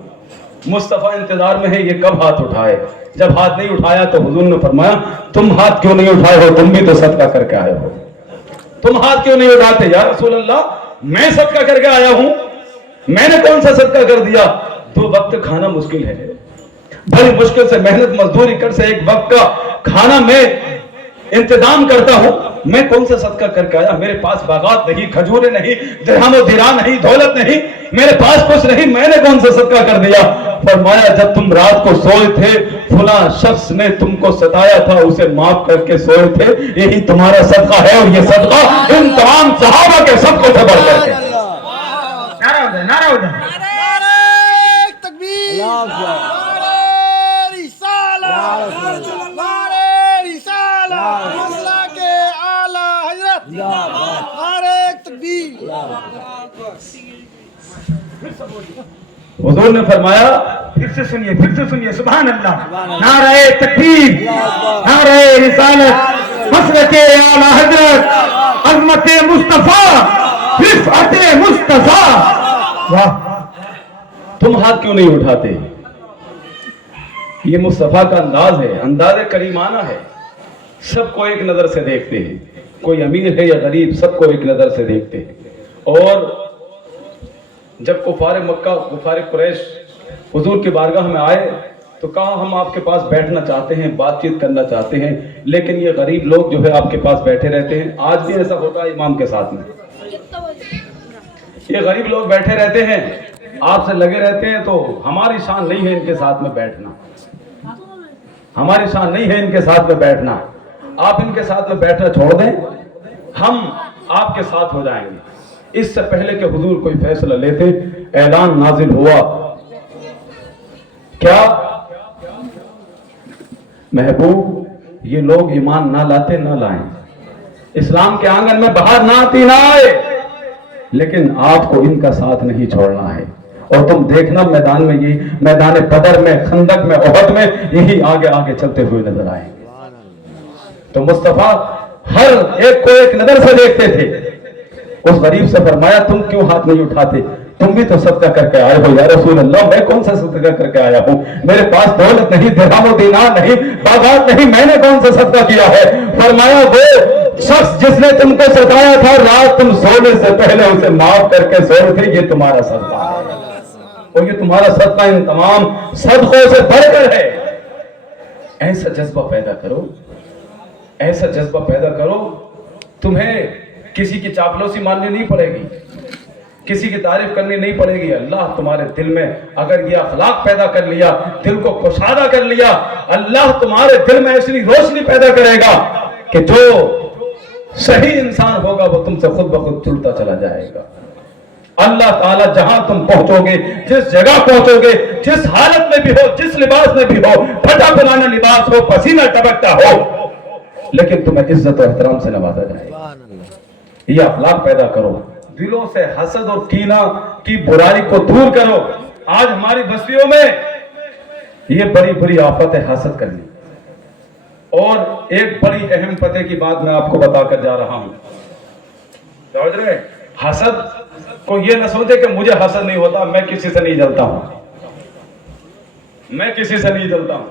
مصطفیٰ انتظار میں ہے یہ کب ہاتھ اٹھائے۔ جب ہاتھ نہیں اٹھایا تو حضور نے فرمایا تم ہاتھ کیوں نہیں اٹھائے ہو؟ تم بھی تو صدقہ کر کے آئے ہو، تم ہاتھ کیوں نہیں اٹھاتے؟ یا رسول اللہ میں صدقہ کر کے آیا ہوں، میں نے کون سا صدقہ کر دیا؟ 2 وقت کھانا مشکل ہے، بڑی مشکل سے محنت مزدوری کر سے 1 وقت کا کھانا میں انتظام کرتا ہوں، میں کون سا صدقہ کر کے آیا؟ میرے پاس باغات نہیں، کھجورے نہیں، درہم و دینار نہیں، دولت نہیں، میرے پاس کچھ نہیں، میں نے کون سا صدقہ کر دیا؟ فرمایا جب تم رات کو سوئے تھے فلاں شخص نے تم کو ستایا تھا، اسے معاف کر کے سوئے تھے، یہی تمہارا صدقہ ہے، اور یہ صدقہ ان تمام صحابہ کے صدقوں سے بڑھ کر ہے۔ نعرہ ہو جائے، نعرہ ہو جائے۔ حضور نے فرمایا پھر سے سنیے، سبحان اللہ، نعرہ تکبیر، نعرہ رسالت، مسلک اعلی حضرت، عظمت مصطفیٰ، رفعت مصطفیٰ۔ واہ، تم ہاتھ کیوں نہیں اٹھاتے؟ یہ مصطفیٰ کا انداز ہے، انداز کریمانہ ہے، سب کو ایک نظر سے دیکھتے ہیں، کوئی امیر ہے یا غریب، سب کو ایک نظر سے دیکھتے ہیں۔ اور جب کفار مکہ، کفار قریش حضور کی بارگاہ میں آئے تو کہا ہم آپ کے پاس بیٹھنا چاہتے ہیں، بات چیت کرنا چاہتے ہیں، لیکن یہ غریب لوگ جو ہے آپ کے پاس بیٹھے رہتے ہیں۔ آج بھی ایسا ہوتا ہے امام کے ساتھ میں، یہ غریب لوگ بیٹھے رہتے ہیں آپ سے لگے رہتے ہیں، تو ہماری شان نہیں ہے ان کے ساتھ میں بیٹھنا، ہماری شان نہیں ہے ان کے ساتھ میں بیٹھنا. آپ ان کے ساتھ میں بیٹھنا چھوڑ دیں، ہم آپ کے ساتھ ہو جائیں گے. اس سے پہلے کہ حضور کوئی فیصلہ لیتے اعلان نازل ہوا، کیا محبوب یہ لوگ ایمان نہ لاتے نہ لائیں، اسلام کے آنگن میں باہر نہ آتی نہ آئے، لیکن آپ کو ان کا ساتھ نہیں چھوڑنا ہے. اور تم دیکھنا میدان میں، یہ میدان بدر میں، خندق میں، احد میں، یہی آگے آگے چلتے ہوئے نظر آئیں گے. تو مصطفیٰ ہر ایک کو ایک نظر سے دیکھتے تھے. اس غریب سے فرمایا تم کیوں ہاتھ نہیں اٹھاتے؟ تم بھی تو صدقہ کر کے آئے ہو یا رسول اللہ. میں کون سا صدقہ کر کے آیا ہوں؟ میرے پاس دولت نہیں، درہم و دینار نہیں، باغات نہیں، میں نے کون سا صدقہ کیا ہے؟ فرمایا وہ شخص جس نے تم کو ستایا تھا، رات تم سونے سے پہلے اسے معاف کر کے سو رہے تھے، یہ تمہارا صدقہ ہے، اور یہ تمہارا صدقہ ان تمام صدقوں سے بڑھ کر ہے. ایسا جذبہ پیدا کرو، ایسا جذبہ پیدا کرو. تمہیں کسی کی چاپلوسی ماننی نہیں پڑے گی، کسی کی تعریف کرنی نہیں پڑے گی. اللہ تمہارے دل میں اگر یہ اخلاق پیدا کر لیا، دل کو کشادہ کر لیا، اللہ تمہارے دل میں ایسی روشنی پیدا کرے گا کہ جو صحیح انسان ہوگا وہ تم سے خود بخود جڑتا چلا جائے گا. اللہ تعالیٰ جہاں تم پہنچو گے، جس جگہ پہنچو گے، جس حالت میں بھی ہو، جس لباس میں بھی ہو، پھٹا پرانا لباس ہو، پسینہ ٹپکتا ہو، لیکن تمہیں عزت و احترام سے نوازا جائے گا. یہ اخلاق پیدا کرو. دلوں سے حسد اور کینہ کی برائی کو دور کرو. آج ہماری بستیوں میں یہ بڑی بڑی آفت ہے حسد کرنی. اور ایک بڑی اہم پتے کی بات میں آپ کو بتا کر جا رہا ہوں. سمجھ رہے؟ حسد کو یہ نہ سمجھے کہ مجھے حسد نہیں ہوتا، میں کسی سے نہیں جلتا ہوں، میں کسی سے نہیں جلتا ہوں.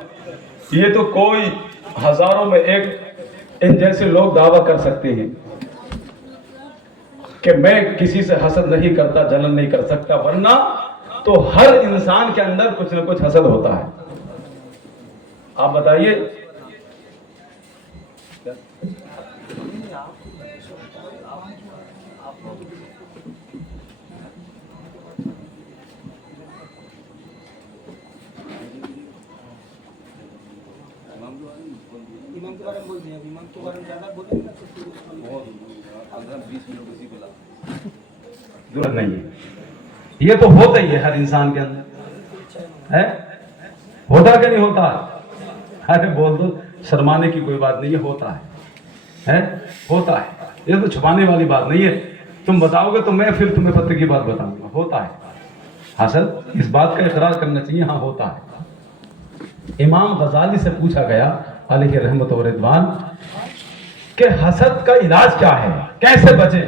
یہ تو کوئی ہزاروں میں ایک ان جیسے لوگ دعویٰ کر سکتے ہیں کہ میں کسی سے حسد نہیں کرتا، جلن نہیں کر سکتا، ورنہ تو ہر انسان کے اندر کچھ نہ کچھ حسد ہوتا ہے. آپ بتائیے، امام کے بارے میں بول دیں، امام کے بارے میں زیادہ بولیں گے ضرورت نہیں ہے. یہ تو ہوتا ہی ہے ہر انسان کے اندر ہے. ہوتا کہ نہیں ہوتا؟ ارے بول دو، شرمانے کی کوئی بات نہیں ہے، ہوتا ہے، ہوتا ہے. یہ تو چھپانے والی بات نہیں ہے. تم بتاؤ گے تو میں پھر تمہیں پتے کی بات بتاؤں گا. ہوتا ہے حسد، اس بات کا اقرار کرنا چاہیے، ہاں ہوتا ہے. امام غزالی سے پوچھا گیا علیہ رحمت و رضوان کہ حسد کا علاج کیا ہے، کیسے بچیں؟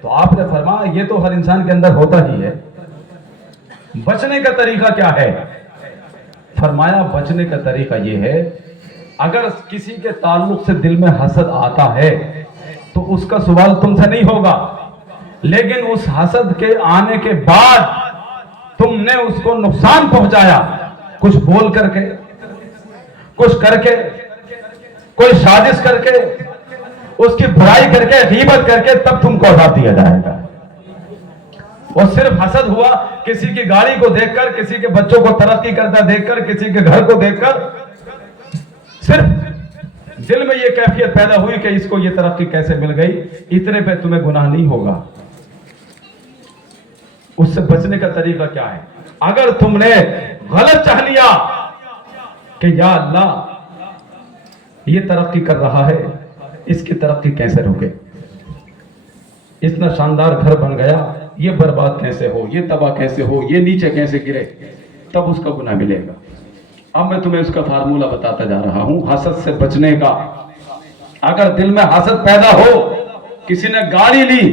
تو آپ نے فرمایا یہ تو ہر انسان کے اندر ہوتا ہی ہے، بچنے کا طریقہ کیا ہے؟ فرمایا بچنے کا طریقہ یہ ہے، اگر کسی کے تعلق سے دل میں حسد آتا ہے تو اس کا سوال تم سے نہیں ہوگا، لیکن اس حسد کے آنے کے بعد تم نے اس کو نقصان پہنچایا، کچھ بول کر کے، کچھ کر کے، کوئی سازش کر کے، اس کی برائی کر کے، غیبت کر کے، تب تم کو عذاب دیا جائے گا. اور صرف حسد ہوا کسی کی گاڑی کو دیکھ کر، کسی کے بچوں کو ترقی کرتا دیکھ کر، کسی کے گھر کو دیکھ کر صرف دل میں یہ کیفیت پیدا ہوئی کہ اس کو یہ ترقی کیسے مل گئی، اتنے پہ تمہیں گناہ نہیں ہوگا. اس سے بچنے کا طریقہ کیا ہے؟ اگر تم نے غلط چاہ لیا کہ یا اللہ یہ ترقی کر رہا ہے، اس کی ترقی کیسے روکے، اتنا شاندار گھر بن گیا، یہ برباد کیسے ہو، یہ تباہ کیسے ہو، یہ نیچے کیسے گرے، تب اس کا گناہ ملے گا. اب میں تمہیں اس کا فارمولہ بتاتا جا رہا ہوں حسد سے بچنے کا. اگر دل میں حسد پیدا ہو، کسی نے گاڑی لی،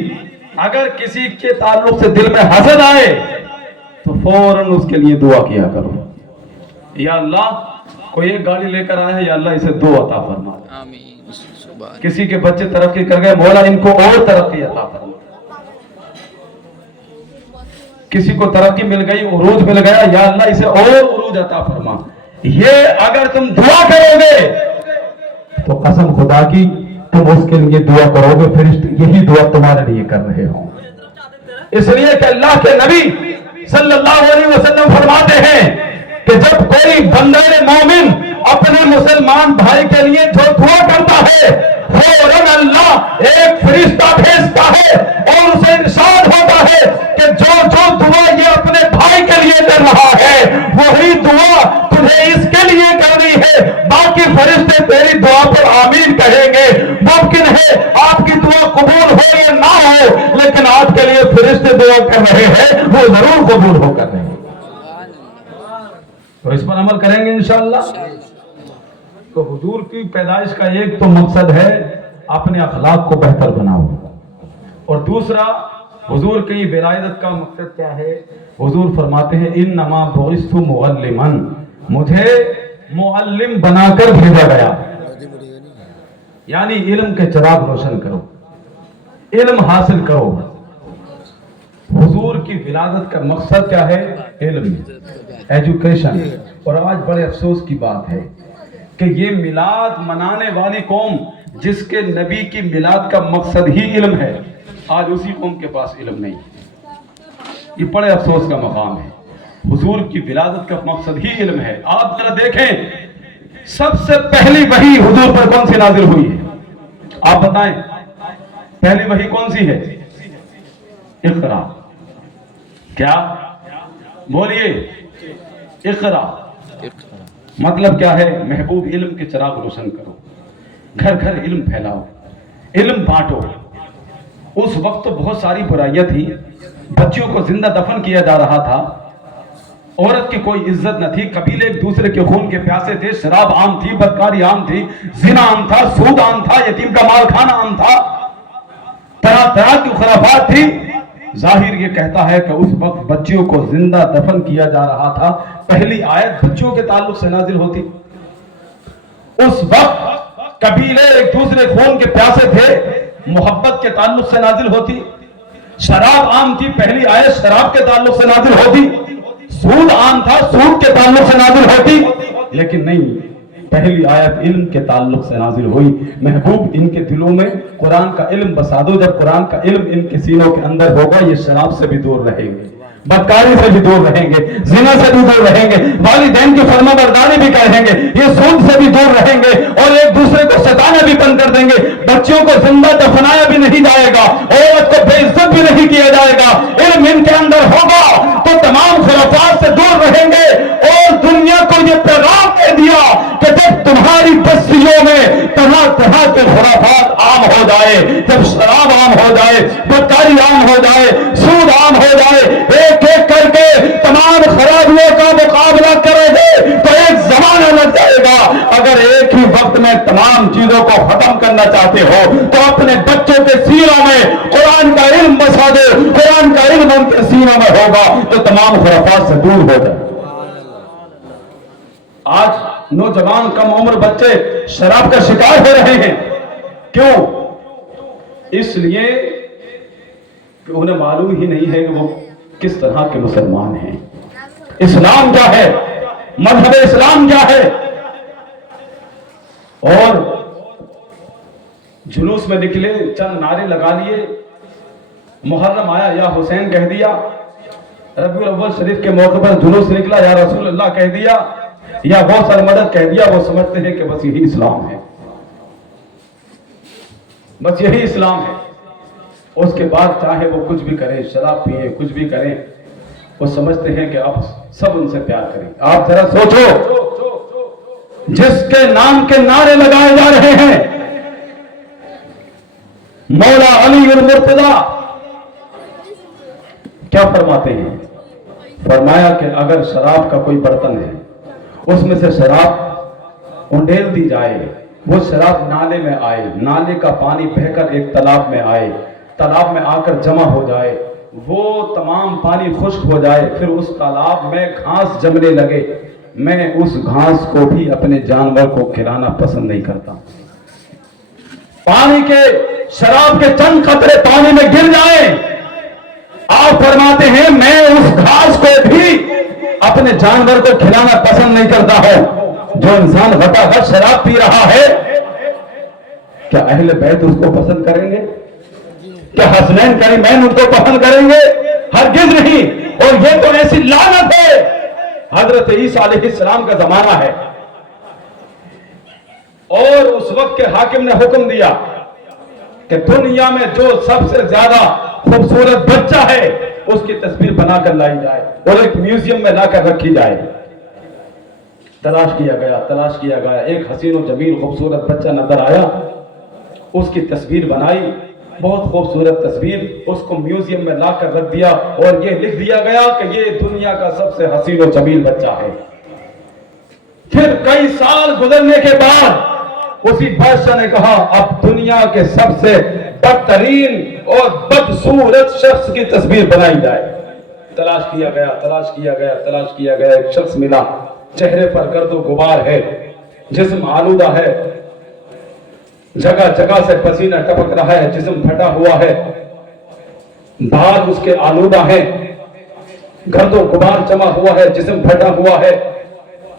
اگر کسی کے تعلق سے دل میں حسد آئے تو فوراً اس کے لیے دعا کیا کرو، یا اللہ کوئی ایک گاڑی لے کر آیا ہے، یا اللہ اسے 2 عطا فرما. کسی کے بچے ترقی کر گئے، مولا ان کو اور ترقی عطا فرما. کسی کو ترقی مل گئی، عروج مل گیا، یا اللہ اسے اور عروج عطا فرما. یہ اگر تم دعا کرو گے تو قسم خدا کی تم اس کے لیے دعا کرو گے، فرشتے یہی دعا تمہارے لیے کر رہے ہوں. اس لیے کہ اللہ کے نبی صلی اللہ علیہ وسلم فرماتے ہیں کہ جب کوئی بندہ مومن اپنے مسلمان بھائی کے لیے جو دعا کرتا ہے فوراً اللہ ایک فرشتہ بھیجتا ہے اور اسے ارشاد ہوتا ہے کہ جو دعا یہ اپنے بھائی کے لیے کر رہا ہے وہی دعا تجھے اس کے لیے کرنی ہے، باقی فرشتے تیری دعا پر آمین کہیں گے۔ ممکن ہے آپ کی دعا قبول ہو یا نہ ہو، لیکن آپ کے لیے فرشتے دعا کر رہے ہیں، وہ ضرور قبول ہو کر رہے ہیں۔ تو اس پر عمل کریں گے انشاءاللہ۔ تو حضور کی پیدائش کا ایک تو مقصد ہے اپنے اخلاق کو بہتر بناؤ، اور دوسرا حضور کی ولادت کا مقصد کیا ہے؟ حضور فرماتے ہیں انما بعثت معلما، مجھے معلم بنا کر بھیجا گیا، یعنی علم کے چراغ روشن کرو، علم حاصل کرو۔ حضور کی ولادت کا مقصد کیا ہے؟ علم، ایجوکیشن۔ اور آج بڑے افسوس کی بات ہے کہ یہ میلاد منانے والی قوم جس کے نبی کی میلاد کا مقصد ہی علم ہے، آج اسی قوم کے پاس علم نہیں ہے۔ یہ بڑے افسوس کا مقام ہے۔ حضور کی ولادت کا مقصد ہی علم ہے۔ آپ ذرا دیکھیں سب سے پہلی وحی حضور پر کون سی نازل ہوئی ہے؟ آپ بتائیں پہلی وحی کون سی ہے؟ اقرا۔ کیا بولیے؟ اقرا مطلب کیا ہے؟ محبوب علم کے چراغ روشن کرو، گھر گھر علم پھیلاؤ، علم بانٹو۔ اس وقت تو بہت ساری برائیاں تھی، بچیوں کو زندہ دفن کیا جا رہا تھا، عورت کی کوئی عزت نہ تھی، قبیلے ایک دوسرے کے خون کے پیاسے تھے، شراب عام تھی، بدکاری عام تھی، زنا عام تھا، سود عام تھا، یتیم کا مال کھانا عام تھا، طرح طرح کی خرافات تھی۔ ظاہر یہ کہتا ہے کہ اس وقت بچیوں کو زندہ دفن کیا جا رہا تھا، پہلی آیت بچوں کے تعلق سے نازل ہوتی۔ اس وقت قبیلے ایک دوسرے خون کے پیاسے تھے، محبت کے تعلق سے نازل ہوتی۔ شراب عام تھی، پہلی آیت شراب کے تعلق سے نازل ہوتی۔ سود عام تھا، سود کے تعلق سے نازل ہوتی، لیکن نہیں، پہلی آیت علم کے تعلق سے نازل ہوئی۔ محبوب ان کے دلوں میں قرآن کا علم بسا دو، جب قرآن کا علم ان کے سینوں کے اندر ہوگا یہ شراب سے بھی دور رہیں گے، بدکاری سے بھی دور رہیں گے، زنا سے بھی دور رہیں گے، والدین کی فرما برداری بھی کریں گے، یہ سود سے بھی دور رہیں گے، اور ایک دوسرے کو ستانا بھی بند کر دیں گے۔ بچوں کو زندہ دفنایا بھی نہیں جائے گا، عورت کو بے عزت بھی نہیں کیا جائے گا۔ علم ان کے اندر ہوگا تو تمام خرافات سے دور رہیں گے، اور دنیا کو یہ پیغام دے دیا کہ جب تمہاری بستیوں میں طرح طرح کے خرافات عام ہو جائے، جب شراب عام ہو جائے، بدکاری عام ہو جائے، سود عام ہو جائے، ایک ایک کر کے تمام خرابیوں کا مقابلہ کرو گے تو ایک زمانہ لگ جائے گا۔ اگر ایک ہی وقت میں تمام چیزوں کو ختم کرنا چاہتے ہو تو اپنے بچوں کے سینوں میں قرآن کا علم بسا دو، قرآن کا علم ان کے سینوں میں ہوگا تو تمام خرافات سے دور ہو جائے۔ آج نوجوان کم عمر بچے شراب کا شکار ہو رہے ہیں، کیوں؟ اس لیے کہ انہیں معلوم ہی نہیں ہے کہ وہ کس طرح کے مسلمان ہیں، اسلام کیا ہے، مذہب اسلام کیا ہے۔ اور جلوس میں نکلے، چند نعرے لگا لیے، محرم آیا یا حسین کہہ دیا، ربیع الاول شریف کے موقع پر جلوس نکلا یا رسول اللہ کہہ دیا، یا غوث المدد کہہ دیا، وہ سمجھتے ہیں کہ بس یہی اسلام ہے، بس یہی اسلام ہے۔ اس کے بعد چاہے وہ کچھ بھی کریں، شراب پیئے، کچھ بھی کریں، وہ سمجھتے ہیں کہ اب سب ان سے پیار کریں۔ آپ ذرا سوچو، جس کے نام کے نعرے لگائے جا رہے ہیں، مولا علی المرتضی کیا فرماتے ہیں؟ فرمایا کہ اگر شراب کا کوئی برتن ہے، اس میں سے شراب انڈیل دی جائے، وہ شراب نالے میں آئے، نالے کا پانی بہہ کر ایک تالاب میں آئے، تالاب میں آ کر جمع ہو جائے، وہ تمام پانی خشک ہو جائے، پھر اس تالاب میں گھاس جمنے لگے، میں اس گھاس کو بھی اپنے جانور کو کھلانا پسند نہیں کرتا۔ پانی کے، شراب کے چند قطرے پانی میں گر جائیں، آپ فرماتے ہیں میں اس گھاس کو بھی اپنے جانور کو کھلانا پسند نہیں کرتا ہوں۔ جو انسان غٹا غٹ شراب پی رہا ہے، کیا اہل بیت اس کو پسند کریں گے؟ کیا حسنین کریمین ان کو پسند کریں گے؟ ہرگز نہیں. اور یہ تو ایسی لعنت ہے. حضرت عیسیٰ علیہ السلام کا زمانہ ہے اور اس وقت کے حاکم نے حکم دیا کہ دنیا میں جو سب سے زیادہ خوبصورت بچہ ہے اس کی تصویر بنا کر لائی جائے اور ایک میوزیم میں لا کر رکھی جائے. تلاش کیا گیا ایک حسین و جمیل خوبصورت بچہ نظر آیا. اس کی تصویر بنائی, بہت خوبصورت تصویر, اس کو میوزیم میں لا کر رکھ دیا اور یہ لکھ دیا گیا کہ یہ دنیا کا سب سے حسین و جمیل بچہ ہے. پھر کئی سال گزرنے کے بعد اسی بادشاہ نے کہا اب دنیا کے سب سے بدترین اور بدصورت شخص کی تصویر بنائی جائے. تلاش کیا گیا, ایک شخص ملا, چہرے پر گرد و غبار ہے, جسم آلودہ ہے, جگہ جگہ سے پسینہ ٹپک رہا ہے, جسم پھٹا ہوا ہے, بال اس کے آلودہ ہیں, گرد و غبار جمع ہوا ہے, جسم پھٹا ہوا ہے,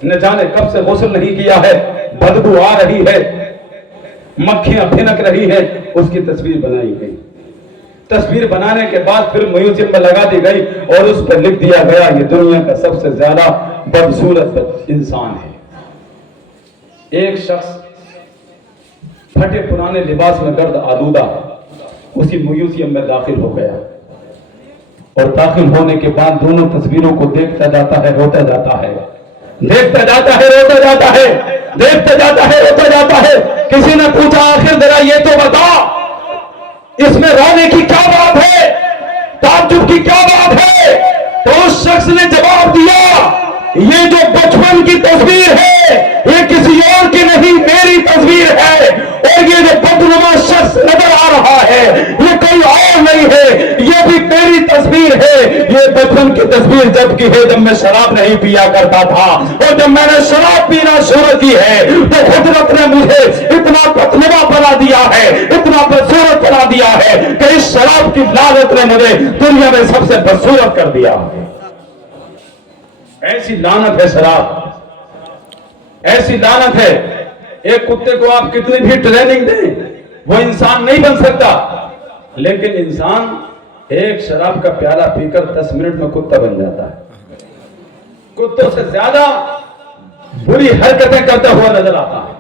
نہ جانے کب سے غسل نہیں کیا ہے, بدبو آ رہی ہے, مکھیاں بھنک رہی ہے. اس کی تصویر بنائی گئی. تصویر بنانے کے بعد پھر میوزیم میں لگا دی گئی اور اس پر لکھ دیا گیا یہ دنیا کا سب سے زیادہ بدصورت انسان ہے. ایک شخص پھٹے پرانے لباس میں گرد آلودہ اسی میوزیم میں داخل ہو گیا اور داخل ہونے کے بعد دونوں تصویروں کو دیکھتا جاتا ہے, روتا جاتا ہے, دیکھتا جاتا ہے, روتا جاتا ہے, دیکھتا جاتا ہے, روتا جاتا ہے. کسی نے پوچھا آخر ذرا یہ تو بتا اس میں رونے کی کیا بات ہے, تعجب کی کیا بات ہے؟ تو اس شخص نے جواب دیا یہ جو بچپن کی تصویر ہے یہ کسی اور کی نہیں میری تصویر ہے, اور یہ جو بدنما شخص نظر آ رہا ہے یہ کوئی اور نہیں ہے, یہ بھی میری تصویر ہے. یہ بچپن کی تصویر جب کی ہے جب میں شراب نہیں پیا کرتا تھا, اور جب میں نے شراب پینا شروع کی ہے تو قدرت نے مجھے اتنا بدنما بنا دیا ہے, اتنا بدصورت بنا دیا ہے کہ اس شراب کی لعنت نے مجھے دنیا میں سب سے بدصورت کر دیا. ایسی لعنت ہے شراب, ایسی لعنت ہے. ایک کتے کو آپ کتنی بھی ٹریننگ دیں وہ انسان نہیں بن سکتا, لیکن انسان ایک شراب کا پیالہ پی کر 10 منٹ میں کتا بن جاتا ہے. کتوں سے زیادہ بری حرکتیں کرتا ہوا نظر آتا ہے.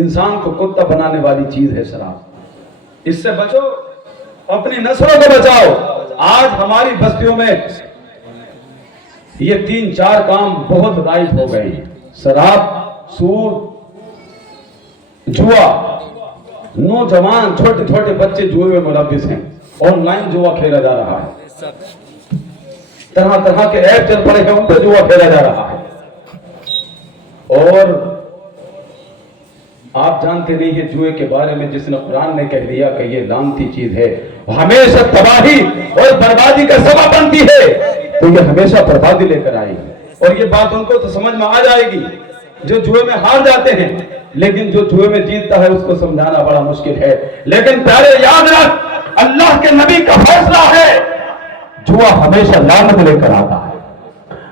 انسان کو کتا بنانے والی چیز ہے شراب. اس سے بچو, اپنی نسلوں کو بچاؤ. آج ہماری بستیوں میں یہ 3-4 کام بہت رائج ہو گئے ہیں. شراب, سود, جوا. نوجوان چھوٹے چھوٹے بچے جوئے میں ملوث ہیں. آن لائن جوا کھیلا جا رہا ہے, طرح طرح کے ایپ چل پڑے ہیں ان پہ جوا کھیلا جا رہا ہے. اور آپ جانتے نہیں ہیں جوئے کے بارے میں جس نے قرآن نے کہہ دیا کہ یہ لعنتی چیز ہے, ہمیشہ تباہی اور بربادی کا سبب بنتی ہے, تو یہ ہمیشہ بربادی لے کر آئے گی. اور یہ بات ان کو تو سمجھ میں آ جائے گی جو جوئے میں ہار جاتے ہیں, لیکن جو جوئے میں جیتتا ہے اس کو سمجھانا بڑا مشکل ہے. لیکن پیارے یاد رکھ, اللہ کے نبی کا فیصلہ ہے جوا ہمیشہ لعنت لے کر آتا ہے,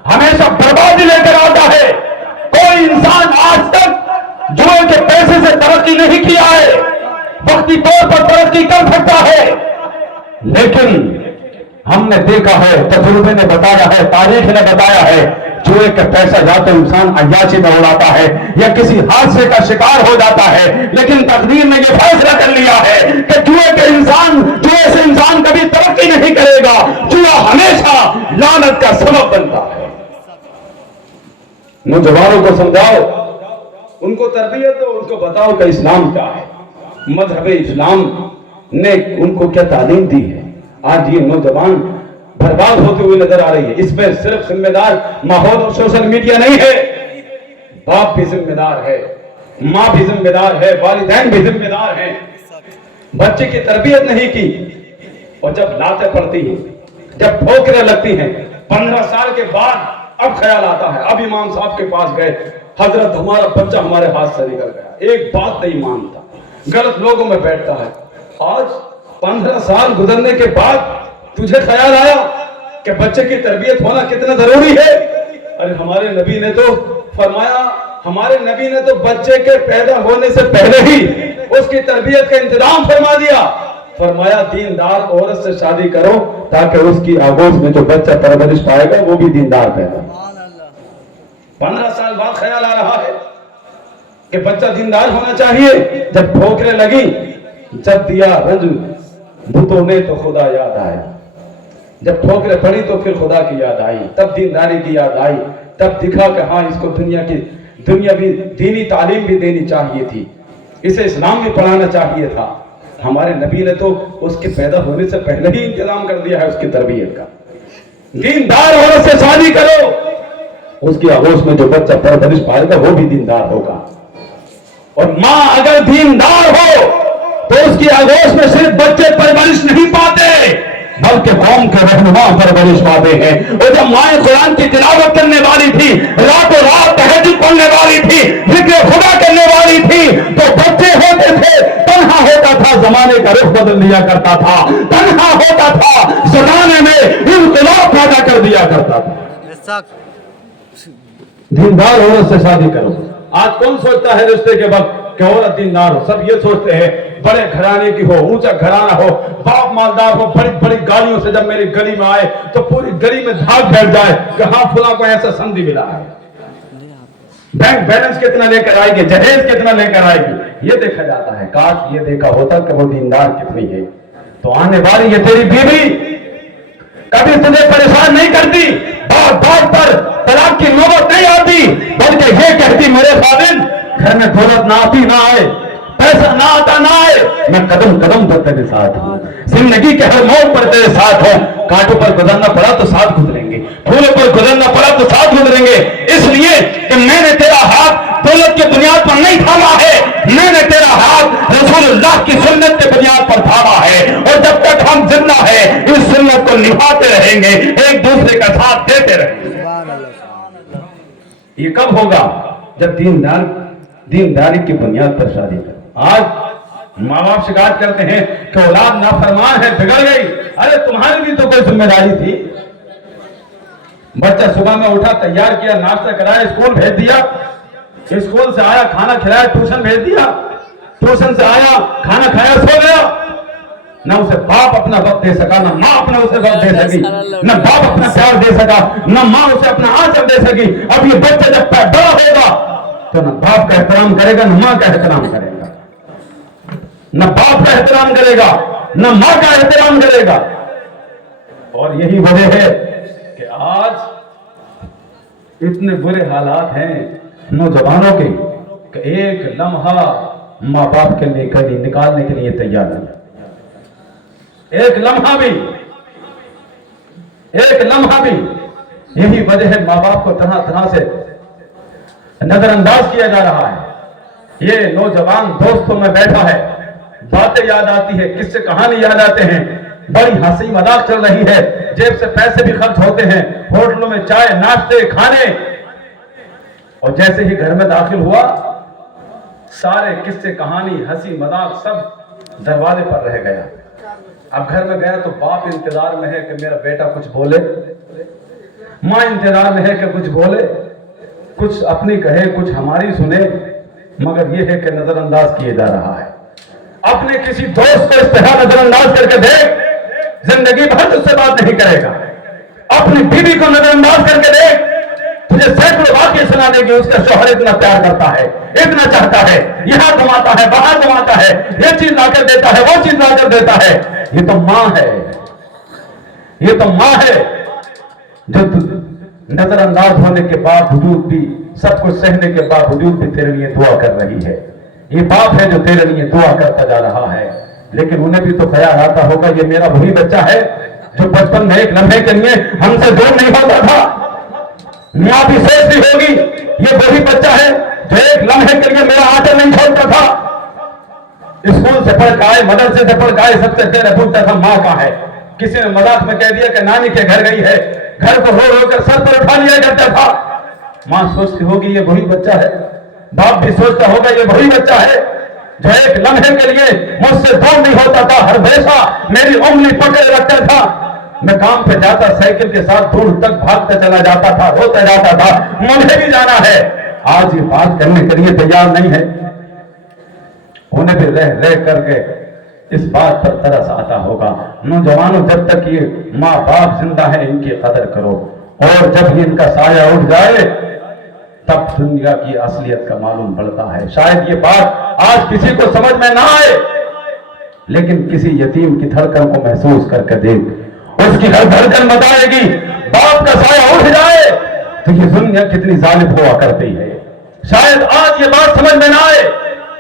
ہمیشہ بربادی لے کر آتا ہے. کوئی انسان آج تک جوئے کے پیسے سے ترقی نہیں کیا ہے, وقتی طور پر ترقی کر سکتا ہے, لیکن ہم نے دیکھا ہے, تجربے نے بتایا ہے, تاریخ نے بتایا ہے, جوئے کا پیسہ یا تو انسان عیاشی میں اڑاتا ہے یا کسی حادثے کا شکار ہو جاتا ہے, لیکن تقدیر نے یہ فیصلہ کر لیا ہے کہ جوئے سے انسان کبھی ترقی نہیں کرے گا. جوا ہمیشہ لعنت کا سبب بنتا ہے. نوجوانوں کو سمجھاؤ, ان کو تربیت دو, ان کو بتاؤ کہ اسلام کیا ہے, مذہب اسلام نے ان کو کیا تعلیم دی ہے. آج یہ نوجوان برباد ہوتے ہوئے نظر آ رہی ہے. اس میں صرف ذمہ دار ماحول اور سوشل میڈیا نہیں ہے, باپ بھی ذمہ دار ہے, ماں بھی ذمہ دار ہے, والدین بھی ذمہ دار ہیں. بچے کی تربیت نہیں کی اور جب لاتیں پڑتی ہیں, جب ٹھوکریں لگتی ہیں, 15 سال کے بعد اب خیال آتا ہے, اب امام صاحب کے پاس گئے, حضرت ہمارا بچہ ہمارے ہاتھ سے نکل گیا, ایک بات نہیں مانتا, غلط لوگوں میں بیٹھتا ہے. آج 15 سال گزرنے کے بعد تجھے خیال آیا کہ بچے کی تربیت ہونا کتنا ضروری ہے. ارے ہمارے نبی نے تو فرمایا, ہمارے نبی نے تو بچے کے پیدا ہونے سے پہلے ہی اس کی تربیت کا انتظام فرما دیا. فرمایا دیندار عورت سے شادی کرو تاکہ اس کی آگوش میں جو بچہ پرورش پائے گا وہ بھی دیندار پیدا ہو۔ 15 سال بعد خیال آ رہا ہے کہ بچہ دیندار ہونا چاہیے، جب ٹھوکریں لگی، جب دیا رنج بتوں نے تو خدا یاد آیا، جب ٹھوکریں پڑی تو پھر خدا کی یاد آئی، تب دینداری کی یاد آئی، تب دکھا کہ ہاں اس کو دنیا بھی دینی تعلیم بھی دینی چاہیے تھی، اسے اسلام بھی پڑھانا چاہیے تھا۔ ہمارے نبی نے تو اس کے پیدا ہونے سے پہلے ہی انتظام کر دیا ہے اس کی تربیت کا۔ دیندار عورت سے شادی کرو، اس کی آگوش میں جو بچہ پرورش پائے گا وہ بھی دیندار ہوگا۔ اور ماں اگر دیندار ہو تو اس کی آگوش میں صرف بچے پرورش نہیں پاتے بلکہ قوم کے رہنما پرورش پاتے ہیں۔ اور جب مائیں قرآن کی تلاوت کرنے والی تھی، راتوں رات تہجد پڑھنے والی تھی، ذکر خدا کرنے والی تھی، تو بچے ہوتے تھے، تنہا ہوتا تھا، زمانے کا رخ بدل دیا کرتا تھا، تنہا ہوتا تھا، زمانے میں انقلاب پیدا کر دیا کرتا تھا۔ دیندار عورت سے شادی کرو۔ آج کون سوچتا ہے رشتے کے وقت کہ عورت دیندار ہو؟ سب یہ سوچتے ہیں بڑے گھرانے کی ہو، اونچا گھرانہ ہو، باپ مالدار ہو، بڑی بڑی گاڑیوں سے جب میری گلی میں آئے تو پوری گلی میں دھاک بیٹھ جائے کہ ہاں فلاں کو ایسا سمدھی ملا ہے، بینک بیلنس کتنا لے کر آئے گی، جہیز کتنا لے کر آئے گی، یہ دیکھا جاتا ہے۔ کاش یہ دیکھا ہوتا کہ وہ دیندار کتنی ہے، تو آنے والی یہ تیری بیوی کبھی تجھے پریشان نہیں کرتی، بات بات پر طلاق کی نوبت نہیں آتی، بلکہ یہ کہتی میرے خاوند گھر میں دولت نہ آتی نہ آئے، پیسہ نہ آتا نہ آئے، میں قدم قدم پر تیرے ساتھ ہوں، زندگی کے ہر موڑ پر تیرے ساتھ ہوں، کانٹوں پر گزرنا پڑا تو ساتھ گزریں گے، پھولوں پر گزرنا پڑا تو ساتھ گزریں گے، اس لیے کہ میں نے تیرا ہاتھ دولت کی بنیاد پر نہیں تھاما ہے، میں نے تیرا ہاتھ رسول اللہ کی سنت کی بنیاد پر تھاما ہے، اور جب تک ہم زندہ ہیں اس سنت کو نبھاتے رہیں گے، ایک دوسرے کا ساتھ دیتے رہیں گے۔ یہ کب ہوگا؟ جب دینداری کی بنیاد پر شادی کرو۔ آج ماں باپ شکایت کرتے ہیں کہ اولاد نافرمان ہے، بگڑ گئی۔ ارے تمہاری بھی تو کوئی ذمہ داری تھی۔ بچہ صبح میں اٹھا، تیار کیا، ناشتہ کرایا، اسکول بھیج دیا، اسکول سے آیا کھانا کھلایا، ٹیوشن بھیج دیا، ٹیوشن سے آیا کھانا کھایا، سو گیا۔ نہ اسے باپ اپنا وقت دے سکا، نہ ماں اپنا اسے وقت دے سکی، نہ باپ اپنا پیار دے سکا، نہ ماں اسے اپنا آنچل دے سکی۔ اب یہ بچہ جب بڑا ہوگا تو نہ باپ کا احترام کرے گا، نہ ماں کا احترام کرے گا، نہ باپ کا احترام کرے گا، نہ ماں کا احترام کرے گا۔ اور یہی وجہ ہے کہ آج اتنے برے حالات ہیں نوجوانوں کے کہ ایک لمحہ ماں باپ کے لیے گلی نکالنے کے لیے تیار نہیں، ایک لمحہ بھی۔ یہی وجہ ہے ماں باپ کو طرح طرح سے نظر انداز کیا جا رہا ہے۔ یہ نوجوان دوستوں میں بیٹھا ہے، باتیں یاد آتی ہے، قصے کہانی یاد آتے ہیں، بڑی ہنسی مذاق چل رہی ہے، جیب سے پیسے بھی خرچ ہوتے ہیں، ہوٹلوں میں چائے ناشتے کھانے، اور جیسے ہی گھر میں داخل ہوا سارے قصے کہانی ہنسی مذاق سب دروازے پر رہ گیا۔ اب گھر میں گیا تو باپ انتظار میں ہے کہ میرا بیٹا کچھ بولے، ماں انتظار میں ہے کہ کچھ بولے، کچھ اپنی کہے کچھ ہماری سنے، مگر یہ ہے کہ نظر انداز کیے جا رہا ہے۔ اپنے کسی دوست کو اس طرح نظر انداز کر کے دیکھ، زندگی بھر اس سے بات نہیں کرے گا۔ اپنی بیوی کو نظر انداز کر کے دیکھ، تجھے سینکڑوں واقعے سنا دے گی، اس کا شوہر اتنا پیار کرتا ہے، اتنا چاہتا ہے، یہاں کماتا ہے وہاں کماتا ہے، یہ چیز لا کر دیتا ہے وہ چیز لا کر دیتا ہے۔ یہ تو ماں ہے، یہ تو ماں ہے جو نظر انداز ہونے کے باوجود بھی، سب کچھ سہنے کے باوجود بھی تیرے لیے دعا کر رہی ہے۔ یہ باپ ہے جو تیرے لیے دعا کرتا جا رہا ہے، لیکن انہیں بھی تو خیال آتا ہوگا یہ میرا وہی بچہ ہے جو بچپن میں ایک لمحے کے لیے ہم سے دور نہیں ہوتا تھا۔ ماں بھی سوچتی ہوگی یہ وہی بچہ ہے جو ایک لمحے کے لیے میرا آنچل نہیں چھوڑتا تھا۔ اسکول سے پڑھ کے آئے، مدرسے سے پڑھ کے آئے، سب سے پہلے پوچھتا تھا ماں کہاں ہے۔ کسی نے مذاق میں کہہ دیا کہ نانی کے گھر گئی ہے، گھر کو رو رو کر سر پر اٹھا لیا کرتا تھا۔ ماں سوچتی ہوگی یہ وہی بچہ ہے، باپ بھی سوچتا ہوگا یہ وہی بچہ ہے جو ایک لمحے کے لیے مجھ سے دور نہیں ہوتا تھا، ہر ہمیشہ میری انگلی پکڑے رکھتا تھا، میں کام پہ جاتا سائیکل کے ساتھ دور تک بھاگتا چلا جاتا تھا، روتا جاتا تھا، مجھے بھی جانا ہے۔ آج یہ بات کرنے کے لیے تیار نہیں ہے، انہیں بھی رہ کر کے اس بات پر ترس آتا ہوگا۔ نوجوانوں، جب تک یہ ماں باپ زندہ ہیں ان کی قدر کرو، اور جب ہی ان کا سایہ اٹھ جائے تب دنیا کی اصلیت کا معلوم پڑتا ہے۔ شاید یہ بات آج کسی کو سمجھ میں نہ آئے، لیکن کسی یتیم کی دھڑکن کو محسوس کر کے دیکھ، اس کی ہر دھڑکن بتائے گی باپ کا سایہ اٹھ جائے تو یہ دنیا کتنی ظالم ہوا کرتی ہے۔ شاید آج یہ بات سمجھ میں نہ آئے،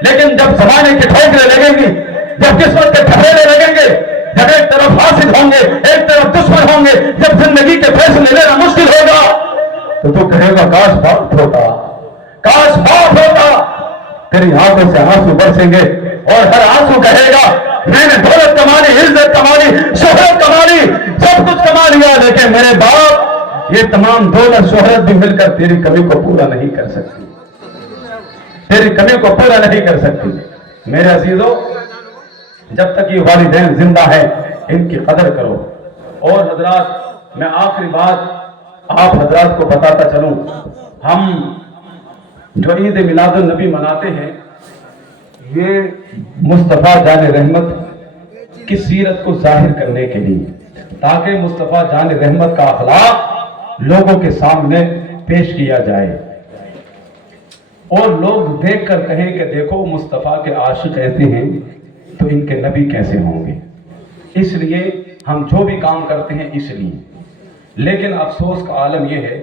لیکن جب زمانے کی ٹھوکریں لگیں گی، جب قسمت کے ٹھپیلے لگیں گے، جب ایک طرف حاسد ہوں گے ایک طرف دشمن ہوں گے، جب زندگی کے فیصلے لینا مشکل ہوگا تو کہے گا کاش باپ ہوتا، کاش باپ ہوتا۔ تیری آنکھوں سے آنسو برسیں گے اور ہر آنسو کہے گا میں نے دولت کما لی، عزت کما لی، شہرت کما لی، سب کچھ کما لیا، لیکن میرے باپ یہ تمام دولت شہرت بھی مل کر تیری کمی کو پورا نہیں کر سکتی، تیری کمی کو پورا نہیں کر سکتی۔ میرے عزیزوں، جب تک یہ والدین زندہ ہیں ان کی قدر کرو۔ اور حضرات، میں آخری بات آپ حضرات کو بتاتا چلوں، ہم جو عید میلاد النبی مناتے ہیں یہ مصطفیٰ جان رحمت کی سیرت کو ظاہر کرنے کے لیے، تاکہ مصطفیٰ جان رحمت کا اخلاق لوگوں کے سامنے پیش کیا جائے اور لوگ دیکھ کر کہیں کہ دیکھو مصطفیٰ کے عاشق ایسے ہیں تو ان کے نبی کیسے ہوں گے۔ اس لیے ہم جو بھی کام کرتے ہیں اس لیے، لیکن افسوس کا عالم یہ ہے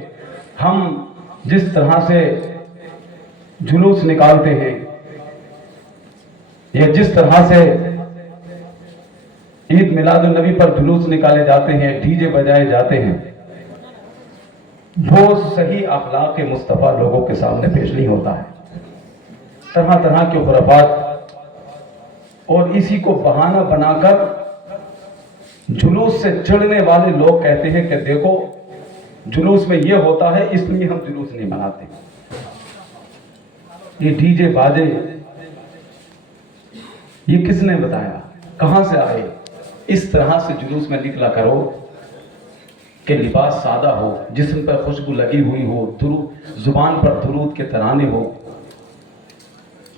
ہم جس طرح سے جلوس نکالتے ہیں یا جس طرح سے عید میلاد النبی پر جلوس نکالے جاتے ہیں، ڈی جے بجائے جاتے ہیں، وہ صحیح اخلاق مصطفیٰ لوگوں کے سامنے پیش نہیں ہوتا ہے۔ طرح طرح کے خرافات اور اسی کو بہانہ بنا کر جلوس سے چڑھنے والے لوگ کہتے ہیں کہ دیکھو جلوس میں یہ ہوتا ہے اس لیے ہم جلوس نہیں مناتے۔ یہ ڈی جے باجے یہ کس نے بتایا، کہاں سے آئے؟ اس طرح سے جلوس میں نکلا کرو کہ لباس سادہ ہو، جسم پر خوشبو لگی ہوئی ہو، زبان پر درود کے ترانے ہو،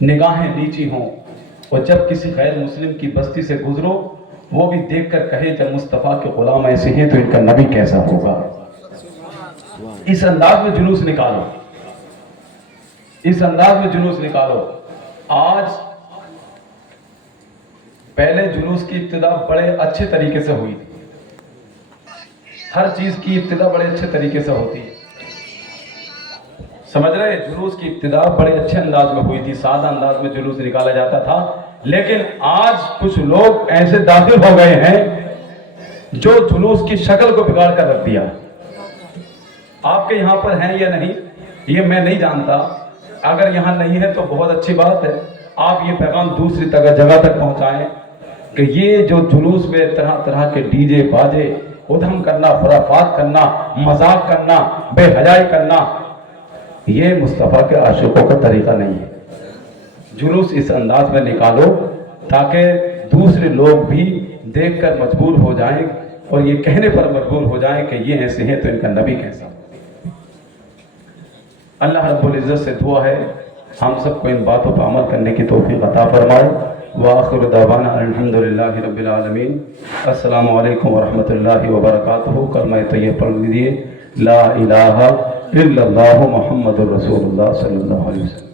نگاہیں نیچی ہوں، اور جب کسی غیر مسلم کی بستی سے گزرو وہ بھی دیکھ کر کہے جب مصطفیٰ کے غلام ایسے ہیں تو ان کا نبی کیسا ہوگا۔ اس انداز میں جلوس نکالو، اس انداز میں جلوس نکالو۔ آج پہلے جلوس کی ابتدا بڑے اچھے طریقے سے ہوئی، ہر چیز کی ابتدا بڑے اچھے طریقے سے ہوتی ہے، سمجھ رہے؟ جلوس کی ابتدا بڑے اچھے انداز میں ہوئی تھی، سادہ انداز میں جلوس نکالا جاتا تھا، لیکن آج کچھ لوگ ایسے داخل ہو گئے ہیں جو جلوس کی شکل کو بگاڑ کر رکھ دیا۔ آپ کے یہاں پر ہیں یا نہیں یہ میں نہیں جانتا، اگر یہاں نہیں ہے تو بہت اچھی بات ہے، آپ یہ پیغام دوسری جگہ تک پہنچائیں کہ یہ جو جلوس میں طرح طرح کے ڈی جے باجے، ادھم کرنا، خرافات کرنا، مذاق کرنا، بے حیائی کرنا، یہ مصطفیٰ کے عاشقوں کا طریقہ نہیں ہے۔ جلوس اس انداز میں نکالو تاکہ دوسرے لوگ بھی دیکھ کر مجبور ہو جائیں اور یہ کہنے پر مجبور ہو جائیں کہ یہ ایسے ہیں تو ان کا نبی کیسا۔ اللہ رب العزت سے دعا ہے ہم سب کو ان باتوں پر عمل کرنے کی توفیق عطا فرمائے۔ وآخر دعوانا الحمدللہ رب العالمین۔ السلام علیکم ورحمۃ اللہ وبرکاتہ۔ کلمہ طیبہ پڑھ لیجیے، لا الہ الا اللہ محمد الرسول اللہ صلی اللہ علیہ وسلم۔